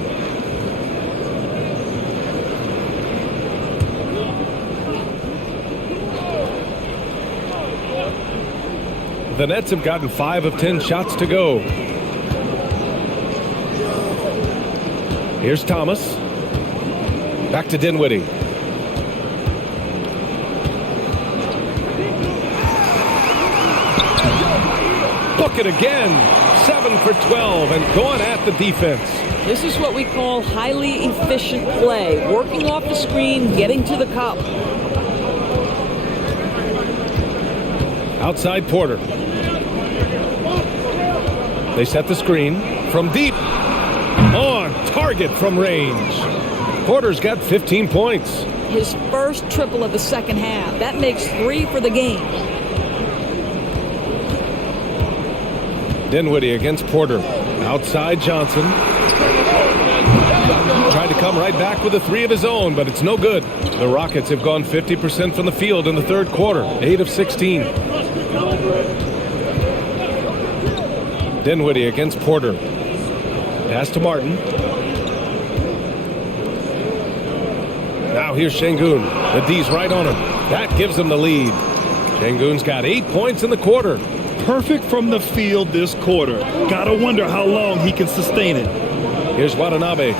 The Nets have gotten 5 of 10 shots to go. Here's Thomas. Back to Dinwiddie. Bucket again. 7 for 12 and going at the defense. This is what we call highly efficient play. Working off the screen, getting to the cup. Outside Porter. They set the screen from deep. On target from range. Porter's got 15 points. His first triple of the second half. That makes 3 for the game. Dinwiddie against Porter. Outside Johnson. Tried to come right back with a 3 of his own, but it's no good. The Rockets have gone 50% from the field in the third quarter. 8 of 16. Dinwiddie against Porter. Pass to Martin. Now here's Şengün. The D's right on him. That gives him the lead. Şengün's got 8 points in the quarter. Perfect from the field this quarter. Gotta wonder how long he can sustain it. Here's Watanabe.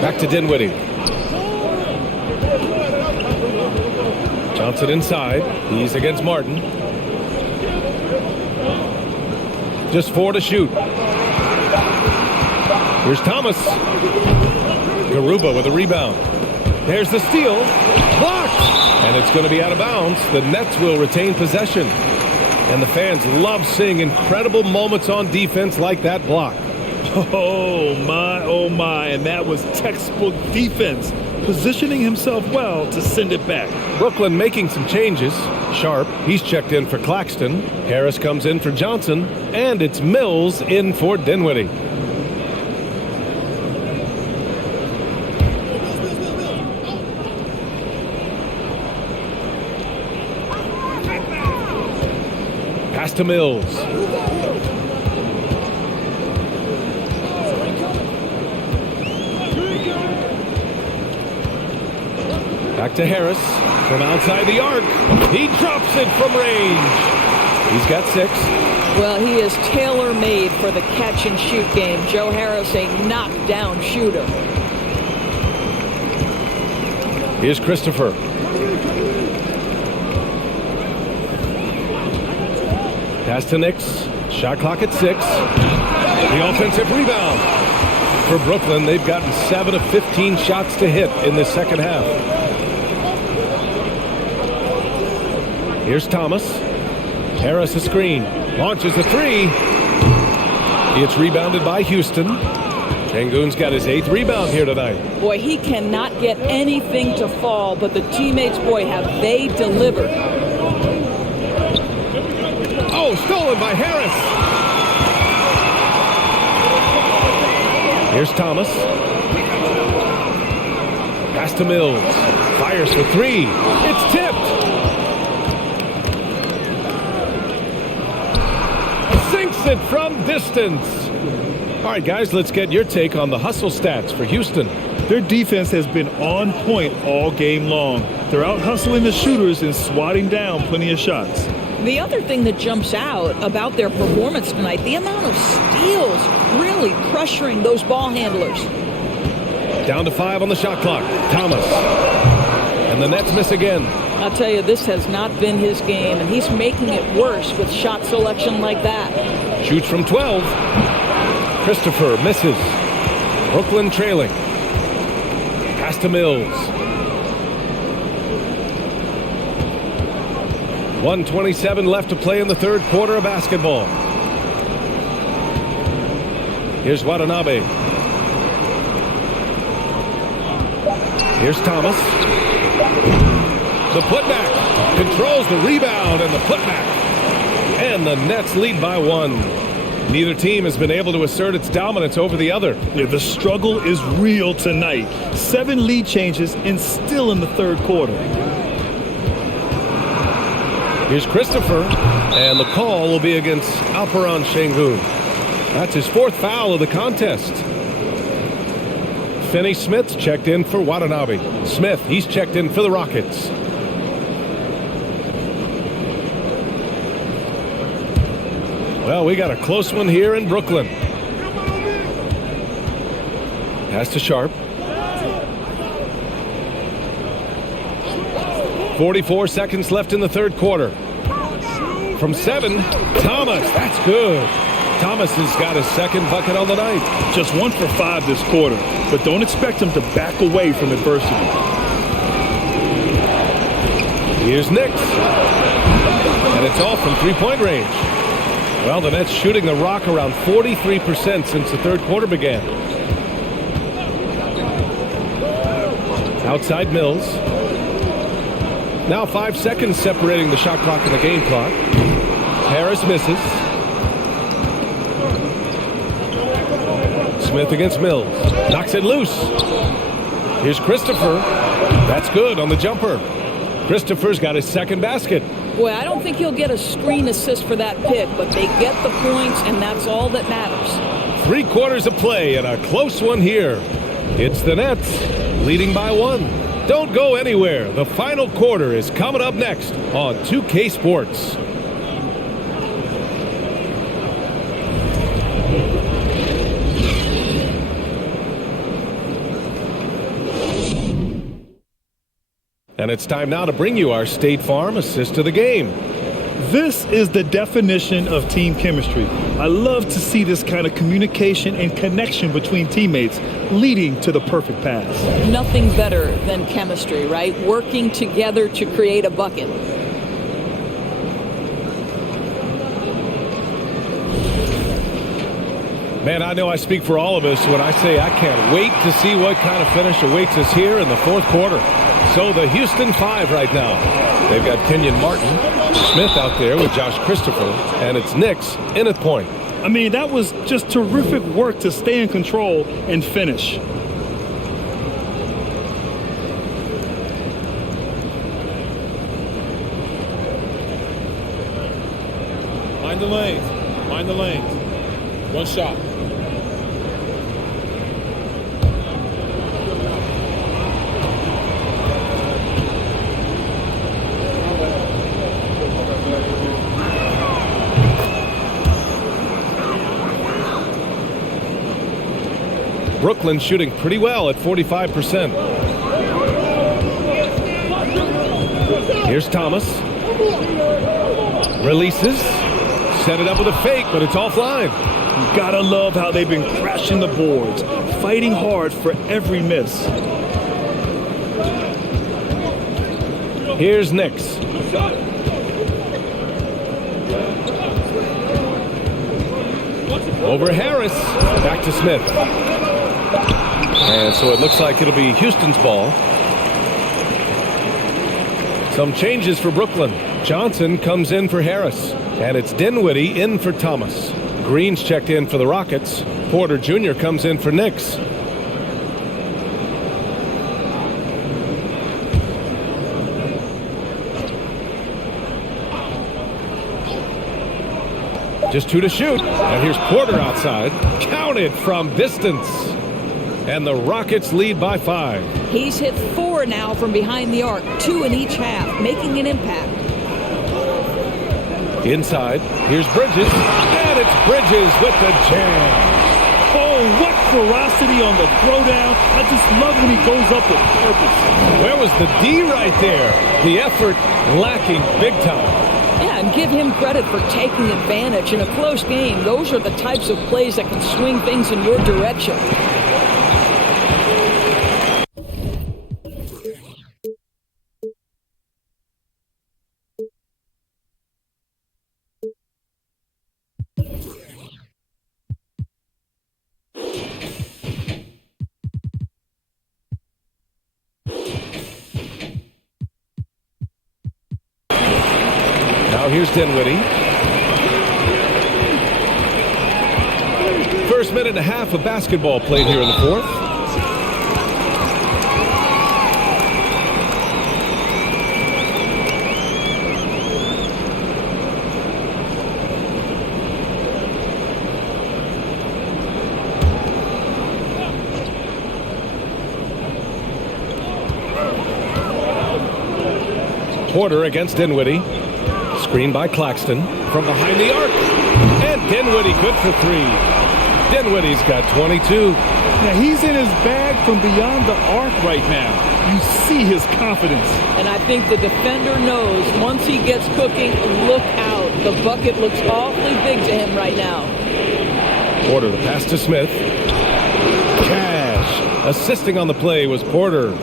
Back to Dinwiddie. Johnson inside. He's against Martin. Just 4 to shoot. Here's Thomas. Garuba with a rebound. There's the steal. Blocked. And it's going to be out of bounds. The Nets will retain possession. And the fans love seeing incredible moments on defense like that block. Oh my, and that was textbook defense, positioning himself well to send it back. Brooklyn making some changes. Sharp, he's checked in for Claxton. Harris comes in for Johnson, and it's Mills in for Dinwiddie. Pass to Mills. Back to Harris from outside the arc. He drops it from range. He's got 6. Well, he is tailor-made for the catch-and-shoot game. Joe Harris, a knockdown shooter. Here's Christopher. Pass to Nix. Shot clock at 6. The offensive rebound. For Brooklyn, they've gotten 7 of 15 shots to hit in the second half. Here's Thomas. Harris a screen. Launches a 3. It's rebounded by Houston. Şengün's got his 8th rebound here tonight. Boy, he cannot get anything to fall, but the teammates, boy, have they delivered. Oh, stolen by Harris. Here's Thomas. Pass to Mills. Fires for 3. It's tipped. Sinks it from distance. All right, guys, let's get your take on the hustle stats for Houston. Their defense has been on point all game long. They're out hustling the shooters and swatting down plenty of shots. The other thing that jumps out about their performance tonight, the amount of steals really pressuring those ball handlers. Down to 5 on the shot clock. Thomas. And the Nets miss again. I'll tell you, this has not been his game, and he's making it worse with shot selection like that. Shoots from 12. Christopher misses. Brooklyn trailing. Pass to Mills. 1:27 left to play in the third quarter of basketball. Here's Watanabe. Here's Thomas. The putback. Controls the rebound and the putback. And the Nets lead by 1. Neither team has been able to assert its dominance over the other. Yeah, the struggle is real tonight. 7 lead changes and still in the third quarter. Here's Christopher, and the call will be against Alperen Şengün. That's his 4th foul of the contest. Finney-Smith checked in for Watanabe. Smith, he's checked in for the Rockets. Well, we got a close one here in Brooklyn. Pass to Sharp. 44 seconds left in the third quarter. From 7, Thomas, that's good. Thomas has got his 2nd bucket on the night. Just 1 for 5 this quarter, but don't expect him to back away from adversity. Here's Nix. And it's all from three-point range. Well, the Nets shooting the rock around 43% since the third quarter began. Outside Mills. Now 5 seconds separating the shot clock and the game clock. Harris misses. Smith against Mills. Knocks it loose. Here's Christopher. That's good on the jumper. Christopher's got his 2nd basket. Boy, I don't think he'll get a screen assist for that pick, but they get the points, and that's all that matters. 3 quarters of play and a close one here. It's the Nets leading by 1. Don't go anywhere. The final quarter is coming up next on 2K Sports. And it's time now to bring you our State Farm assist to the game. This is the definition of team chemistry. I love to see this kind of communication and connection between teammates leading to the perfect pass. Nothing better than chemistry, right? Working together to create a bucket. Man, I know I speak for all of us when I say I can't wait to see what kind of finish awaits us here in the fourth quarter. So the Houston 5 right now. They've got Kenyon Martin, Smith out there with Josh Christopher, and it's Nix in at point. I mean, that was just terrific work to stay in control and finish. Mind the lanes. Mind the lanes. 1 shot. Brooklyn shooting pretty well at 45%. Here's Thomas. Releases. Set it up with a fake, but it's offline. You gotta love how they've been crashing the boards, fighting hard for every miss. Here's Nix. Over Harris. Back to Smith. And so it looks like it'll be Houston's ball. Some changes for Brooklyn. Johnson comes in for Harris. And it's Dinwiddie in for Thomas. Green's checked in for the Rockets. Porter Jr. comes in for Knicks. Just 2 to shoot. And here's Porter outside. Counted from distance. And the Rockets lead by 5. He's hit 4 now from behind the arc, 2 in each half, making an impact. Inside, here's Bridges. And it's Bridges with the jam. Oh, what ferocity on the throwdown. I just love when he goes up with purpose. Where was the D right there? The effort lacking big time. Yeah, and give him credit for taking advantage in a close game. Those are the types of plays that can swing things in your direction. Now here's Dinwiddie. First minute and a half of basketball played here in the fourth. Porter against Dinwiddie. Screen by Claxton from behind the arc. And Dinwiddie good for 3. Dinwiddie's got 22. Now he's in his bag from beyond the arc right now. You see his confidence. And I think the defender knows once he gets cooking, look out. The bucket looks awfully big to him right now. Porter, the pass to Smith. Cash. Assisting on the play was Porter.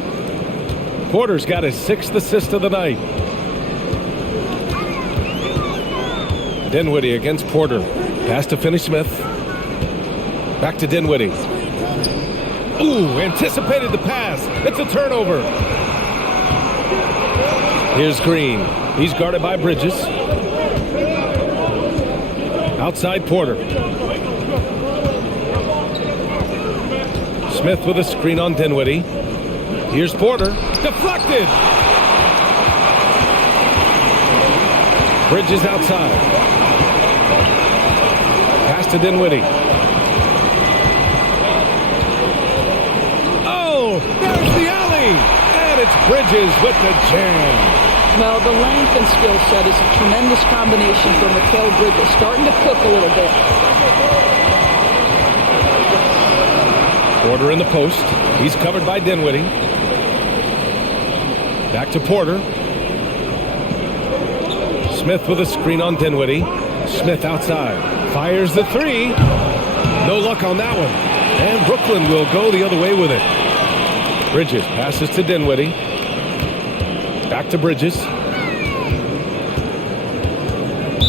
Porter's got his 6th assist of the night. Dinwiddie against Porter. Pass to Finney-Smith. Back to Dinwiddie. Ooh, anticipated the pass. It's a turnover. Here's Green. He's guarded by Bridges. Outside Porter. Smith with a screen on Dinwiddie. Here's Porter. Deflected. Bridges outside. Pass to Dinwiddie. Oh, there's the alley. And it's Bridges with the jam. Well, the length and skill set is a tremendous combination for Mikal Bridges. Starting to cook a little bit. Porter in the post. He's covered by Dinwiddie. Back to Porter. Smith with a screen on Dinwiddie. Smith outside. Fires the 3. No luck on that one. And Brooklyn will go the other way with it. Bridges passes to Dinwiddie. Back to Bridges.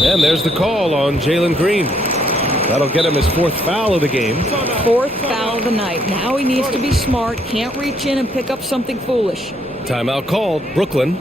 And there's the call on Jalen Green. That'll get him his 4th foul of the game. 4th foul of the night. Now he needs to be smart. Can't reach in and pick up something foolish. Timeout called. Brooklyn.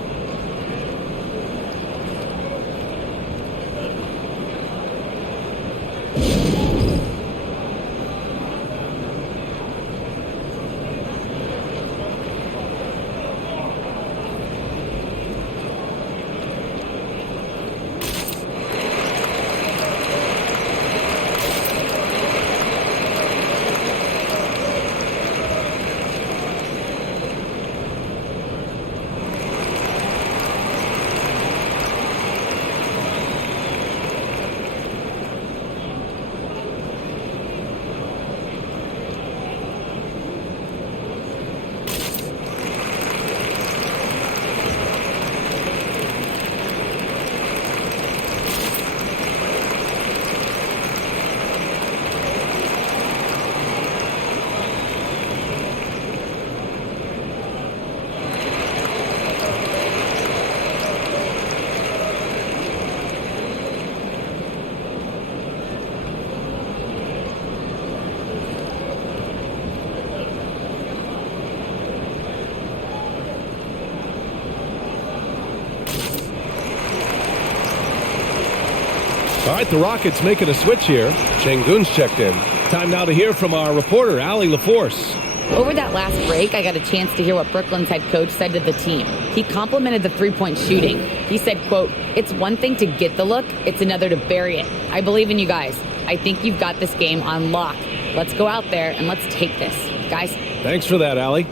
All right, the Rockets making a switch here. Şengün's checked in. Time now to hear from our reporter, Allie LaForce. Over that last break, I got a chance to hear what Brooklyn's head coach said to the team. He complimented the three-point shooting. He said, quote, "It's one thing to get the look, it's another to bury it. I believe in you guys. I think you've got this game on lock. Let's go out there and let's take this. Guys." Thanks for that, Allie.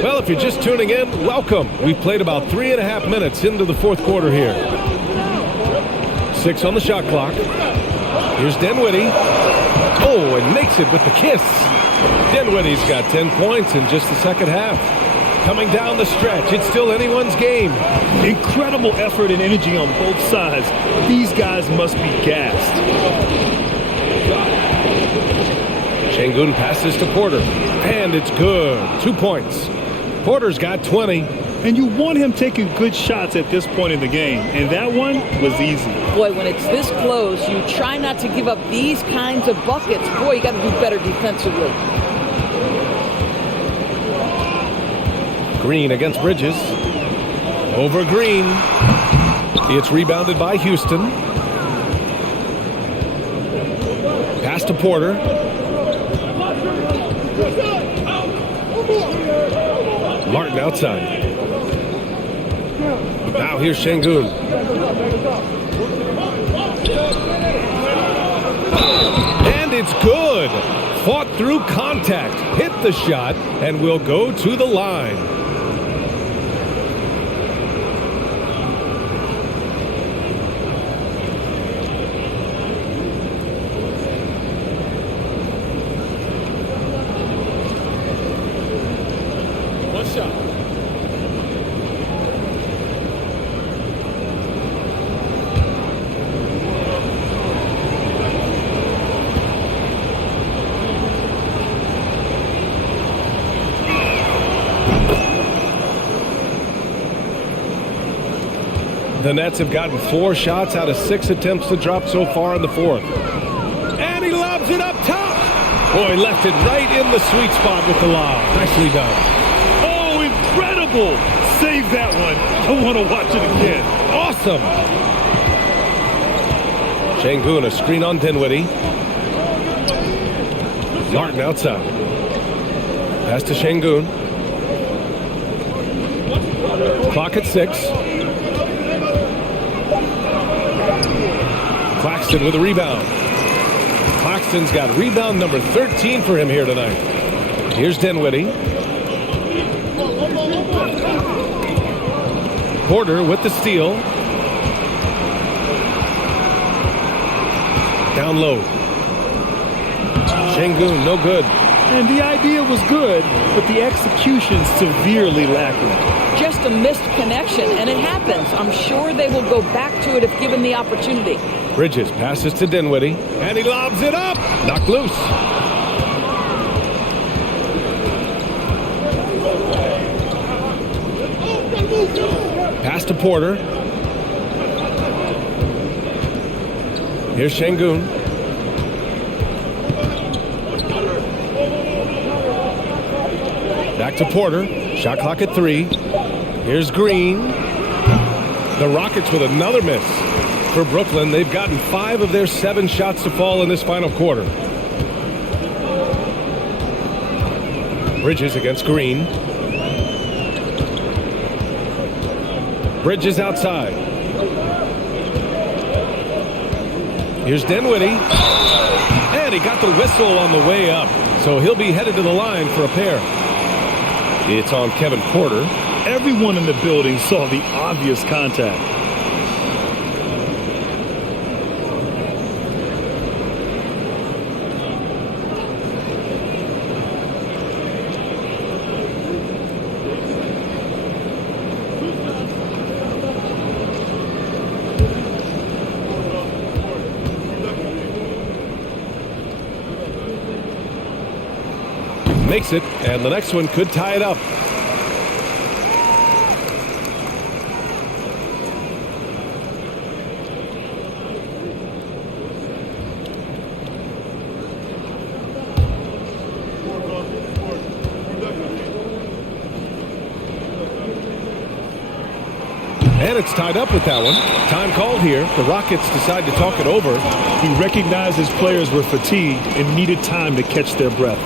Well, if you're just tuning in, welcome. We've played about 3.5 minutes into the fourth quarter here. 6 on the shot clock. Here's Dinwiddie. Oh, and makes it with the kiss. Dinwiddie's got 10 points in just the second half. Coming down the stretch, it's still anyone's game. Incredible effort and energy on both sides. These guys must be gassed. Şengün passes to Porter, and it's good. 2 points. Porter's got 20. And you want him taking good shots at this point in the game, and that one was easy. Boy, when it's this close, you try not to give up these kinds of buckets. Boy, you got to do better defensively. Green against Bridges. Over Green. It's rebounded by Houston. Pass to Porter. Martin outside. Now here's Şengün. And it's good. Fought through contact. Hit the shot and will go to the line. One shot. The Nets have gotten 4 shots out of 6 attempts to drop so far in the fourth. And he lobs it up top. Boy, left it right in the sweet spot with the lob. Nicely done. Oh, incredible! Save that one. I want to watch it again. Awesome. Şengün, a screen on Dinwiddie. Martin outside. Pass to Şengün. Clock at 6. Claxton with a rebound. Claxton's got rebound number 13 for him here tonight. Here's Dinwiddie. Porter with the steal. Down low. Şengün, no good. And the idea was good, but the execution severely lacking. Just a missed connection, and it happens. I'm sure they will go back to it if given the opportunity. Bridges passes to Dinwiddie, and he lobs it up. Knocked loose. Pass to Porter. Here's Şengün. Back to Porter. Shot clock at 3. Here's Green. The Rockets with another miss. For Brooklyn, they've gotten 5 of their 7 shots to fall in this final quarter. Bridges against Green. Bridges outside. Here's Dinwiddie. And he got the whistle on the way up. So he'll be headed to the line for a pair. It's on Kevin Porter. Everyone in the building saw the obvious contact. Makes it, and the next one could tie it up. And it's tied up with that one. Time called here. The Rockets decide to talk it over. He recognized his players were fatigued and needed time to catch their breath.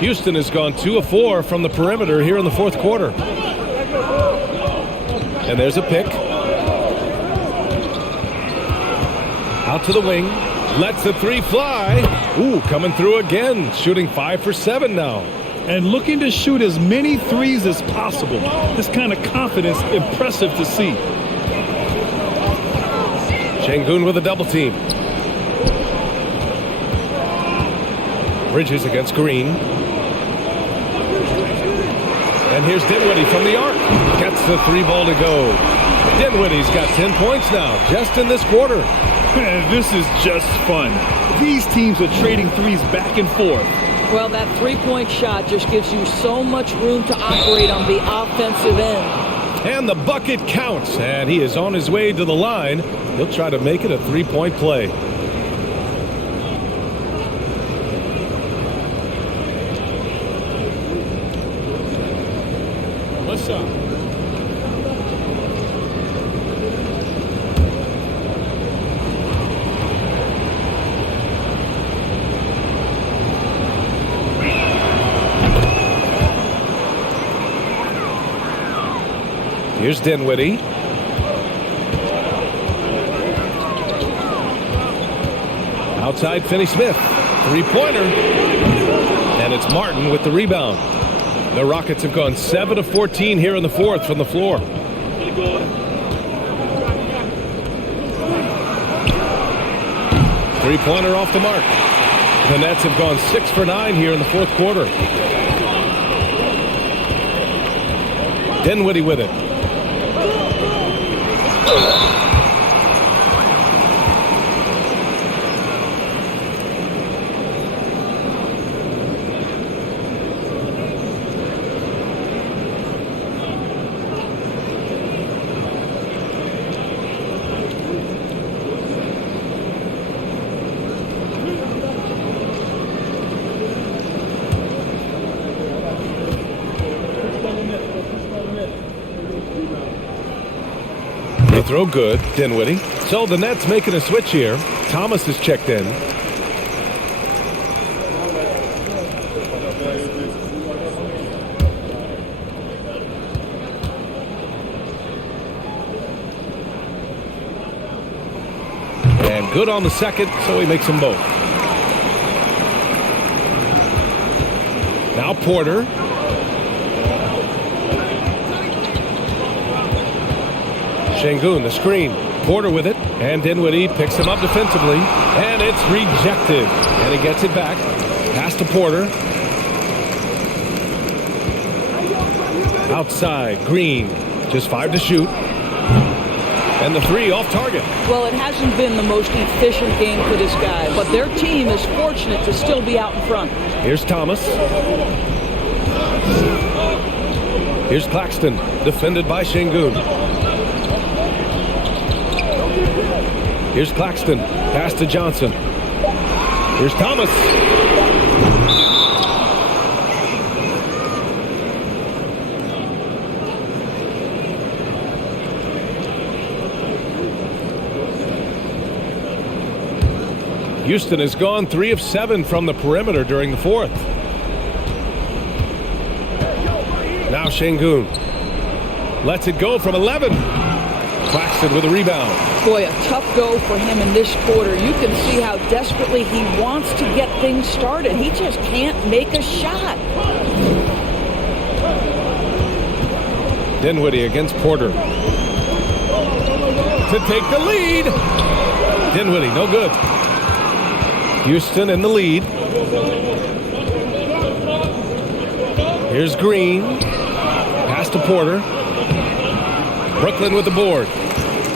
Houston has gone 2 of 4 from the perimeter here in the fourth quarter. And there's a pick. Out to the wing. Lets the three fly. Ooh, coming through again. Shooting 5 for 7 now. And looking to shoot as many threes as possible. This kind of confidence, impressive to see. Şengün with a double team. Bridges against Green. And here's Dinwiddie from the arc. Gets the three ball to go. Dinwiddie's got 10 points now, just in this quarter. Man, this is just fun. These teams are trading threes back and forth. Well, that three-point shot just gives you so much room to operate on the offensive end. And the bucket counts, and he is on his way to the line. He'll try to make it a three-point play. What's up? Here's Dinwiddie. Outside Finney-Smith. Three-pointer. And it's Martin with the rebound. The Rockets have gone 7 of 14 here in the fourth from the floor. Three-pointer off the mark. The Nets have gone 6 for 9 here in the fourth quarter. Dinwiddie with it. The throw good, Dinwiddie. So the Nets making a switch here. Thomas is checked in. And good on the second, so he makes them both. Now Porter. Şengün, the screen. Porter with it, and Dinwiddie picks him up defensively, and it's rejected. And he gets it back. Pass to Porter. Outside, Green. Just 5 to shoot. And the three off target. Well, it hasn't been the most efficient game for this guy, but their team is fortunate to still be out in front. Here's Thomas. Here's Claxton, defended by Şengün. Here's Claxton. Pass to Johnson. Here's Thomas. Houston has gone 3 of 7 from the perimeter during the fourth. Now Şengün lets it go from 11. Claxton with a rebound. Boy, a tough go for him in this quarter. You can see how desperately he wants to get things started. He just can't make a shot. Dinwiddie against Porter. To take the lead. Dinwiddie, no good. Houston in the lead. Here's Green. Pass to Porter. Brooklyn with the board.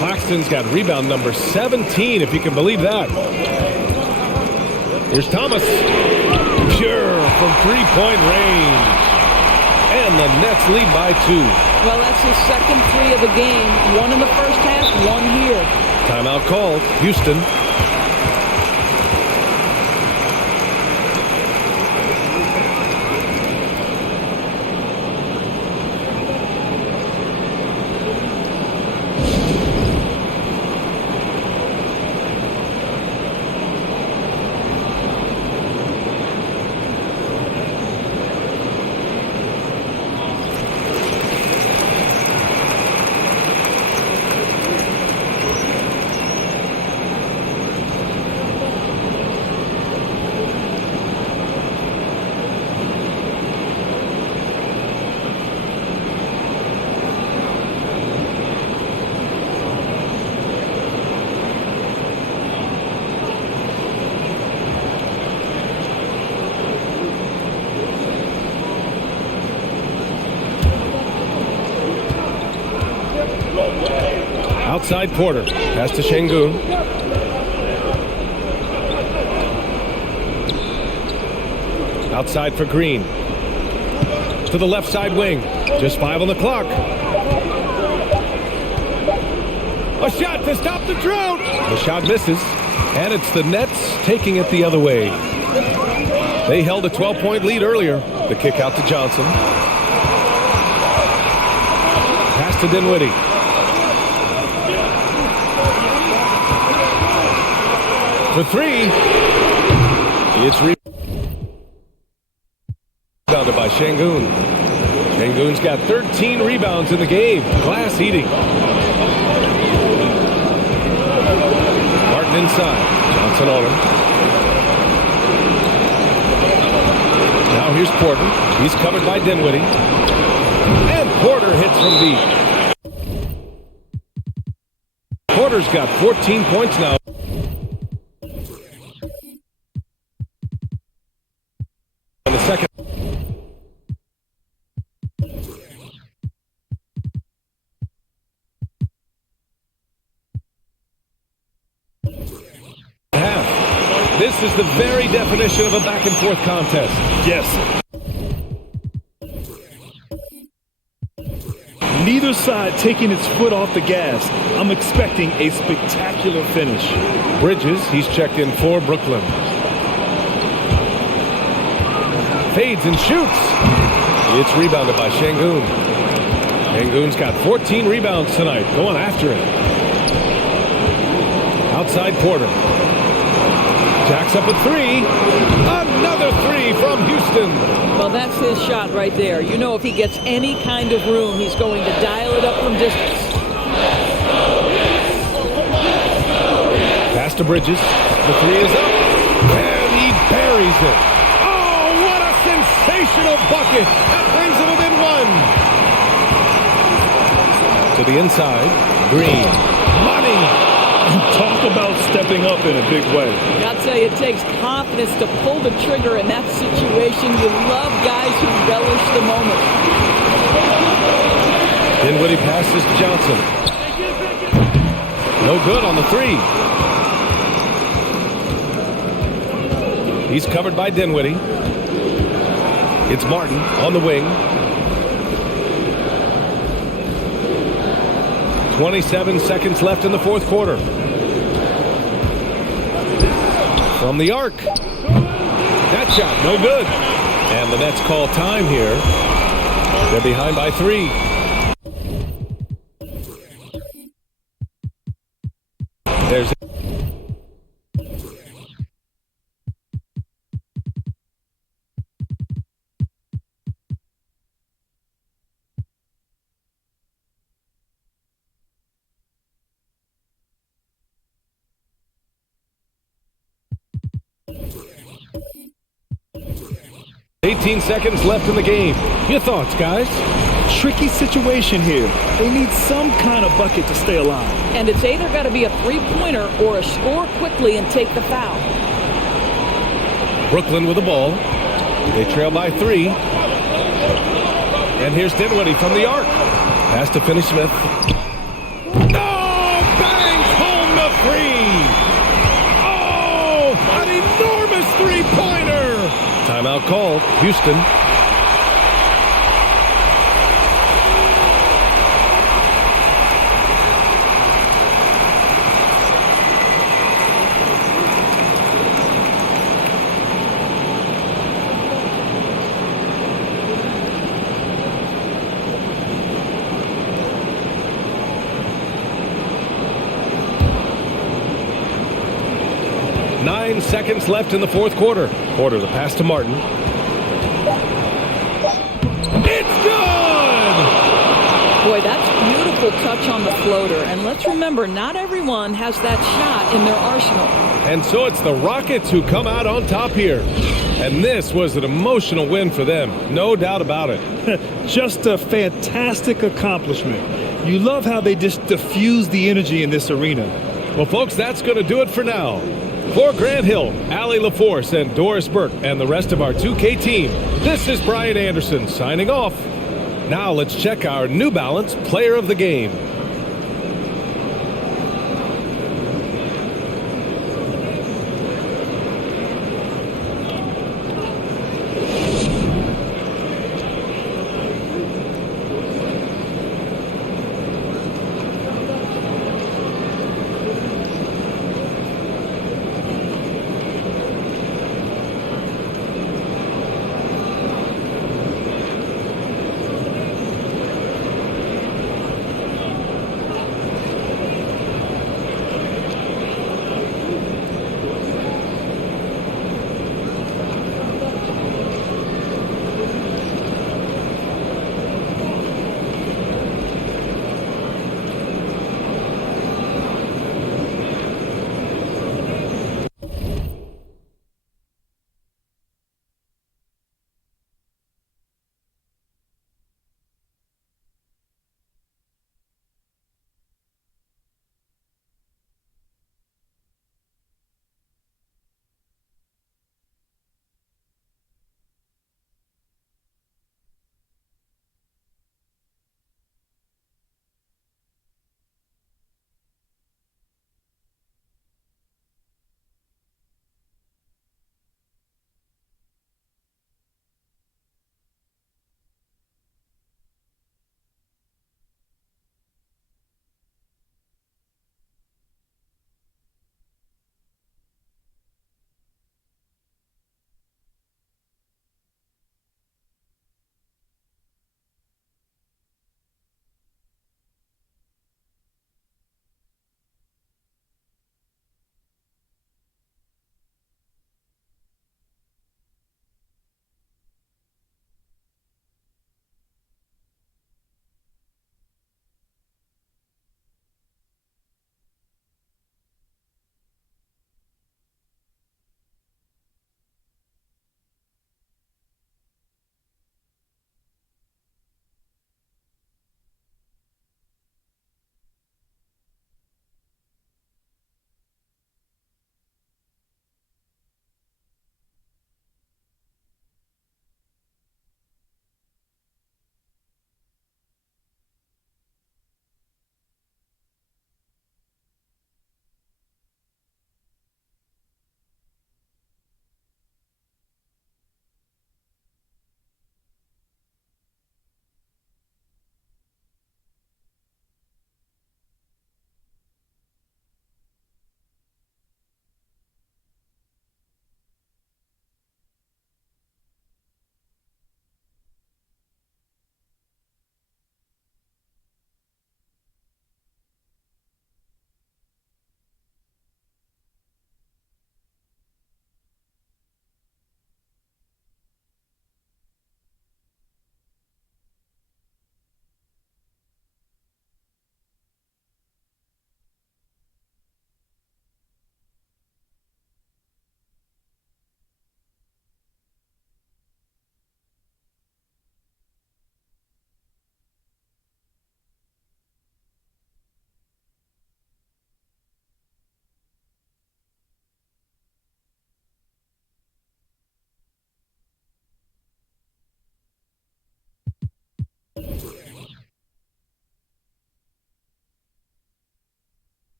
Claxton's got rebound number 17, if you can believe that. Here's Thomas. Pure from three-point range. And the Nets lead by 2. Well, that's his second three of the game. One in the first half, one here. Timeout called. Houston. Outside Porter. Pass to Şengün. Outside for Green. To the left side wing. Just 5 on the clock. A shot to stop the drought. The shot misses. And it's the Nets taking it the other way. They held a 12-point lead earlier. The kick out to Johnson. Pass to Dinwiddie. For 3. It's rebounded by Şengün. Şengün's got 13 rebounds in the game. Glass eating. Martin inside. Johnson on him. Now here's Porter. He's covered by Dinwiddie. And Porter hits from deep. Porter's got 14 points now. In the second. Half. This is the very definition of a back-and-forth contest. Yes. Neither side taking its foot off the gas. I'm expecting a spectacular finish. Bridges, he's checked in for Brooklyn. Fades and shoots. It's rebounded by Şengün. Şengün's got 14 rebounds tonight. Going after it. Outside Porter. Jacks up a 3. Another 3 from Houston. Well, that's his shot right there. You know, if he gets any kind of room, he's going to dial it up from distance. Pass to Bridges. The 3 is up. And he buries it. Sensational bucket. That brings him within 1. To the inside. Green. Money. Talk about stepping up in a big way. I'll tell you, it takes confidence to pull the trigger in that situation. You love guys who relish the moment. Dinwiddie passes to Johnson. No good on the 3. He's covered by Dinwiddie. It's Martin on the wing. 27 seconds left in the fourth quarter. From the arc. That shot, no good. And the Nets call time here. They're behind by 3. There's 18 seconds left in the game. Your thoughts, guys? Tricky situation here. They need some kind of bucket to stay alive. And it's either got to be a three-pointer or a score quickly and take the foul. Brooklyn with the ball. They trail by 3. And here's Dinwiddie from the arc. Pass to Finney-Smith. Oh, bangs home the 3. Oh, an enormous three-pointer. Timeout called. Houston. Nine seconds left in the fourth quarter. The pass to Martin. It's good! Boy, that's beautiful touch on the floater. And let's remember, not everyone has that shot in their arsenal. And so it's the Rockets who come out on top here. And this was an emotional win for them. No doubt about it. Just a fantastic accomplishment. You love how they just diffuse the energy in this arena. Well, folks, that's going to do it for now. For Grant Hill, Allie LaForce, and Doris Burke, and the rest of our 2K team, this is Brian Anderson signing off. Now let's check our New Balance Player of the Game.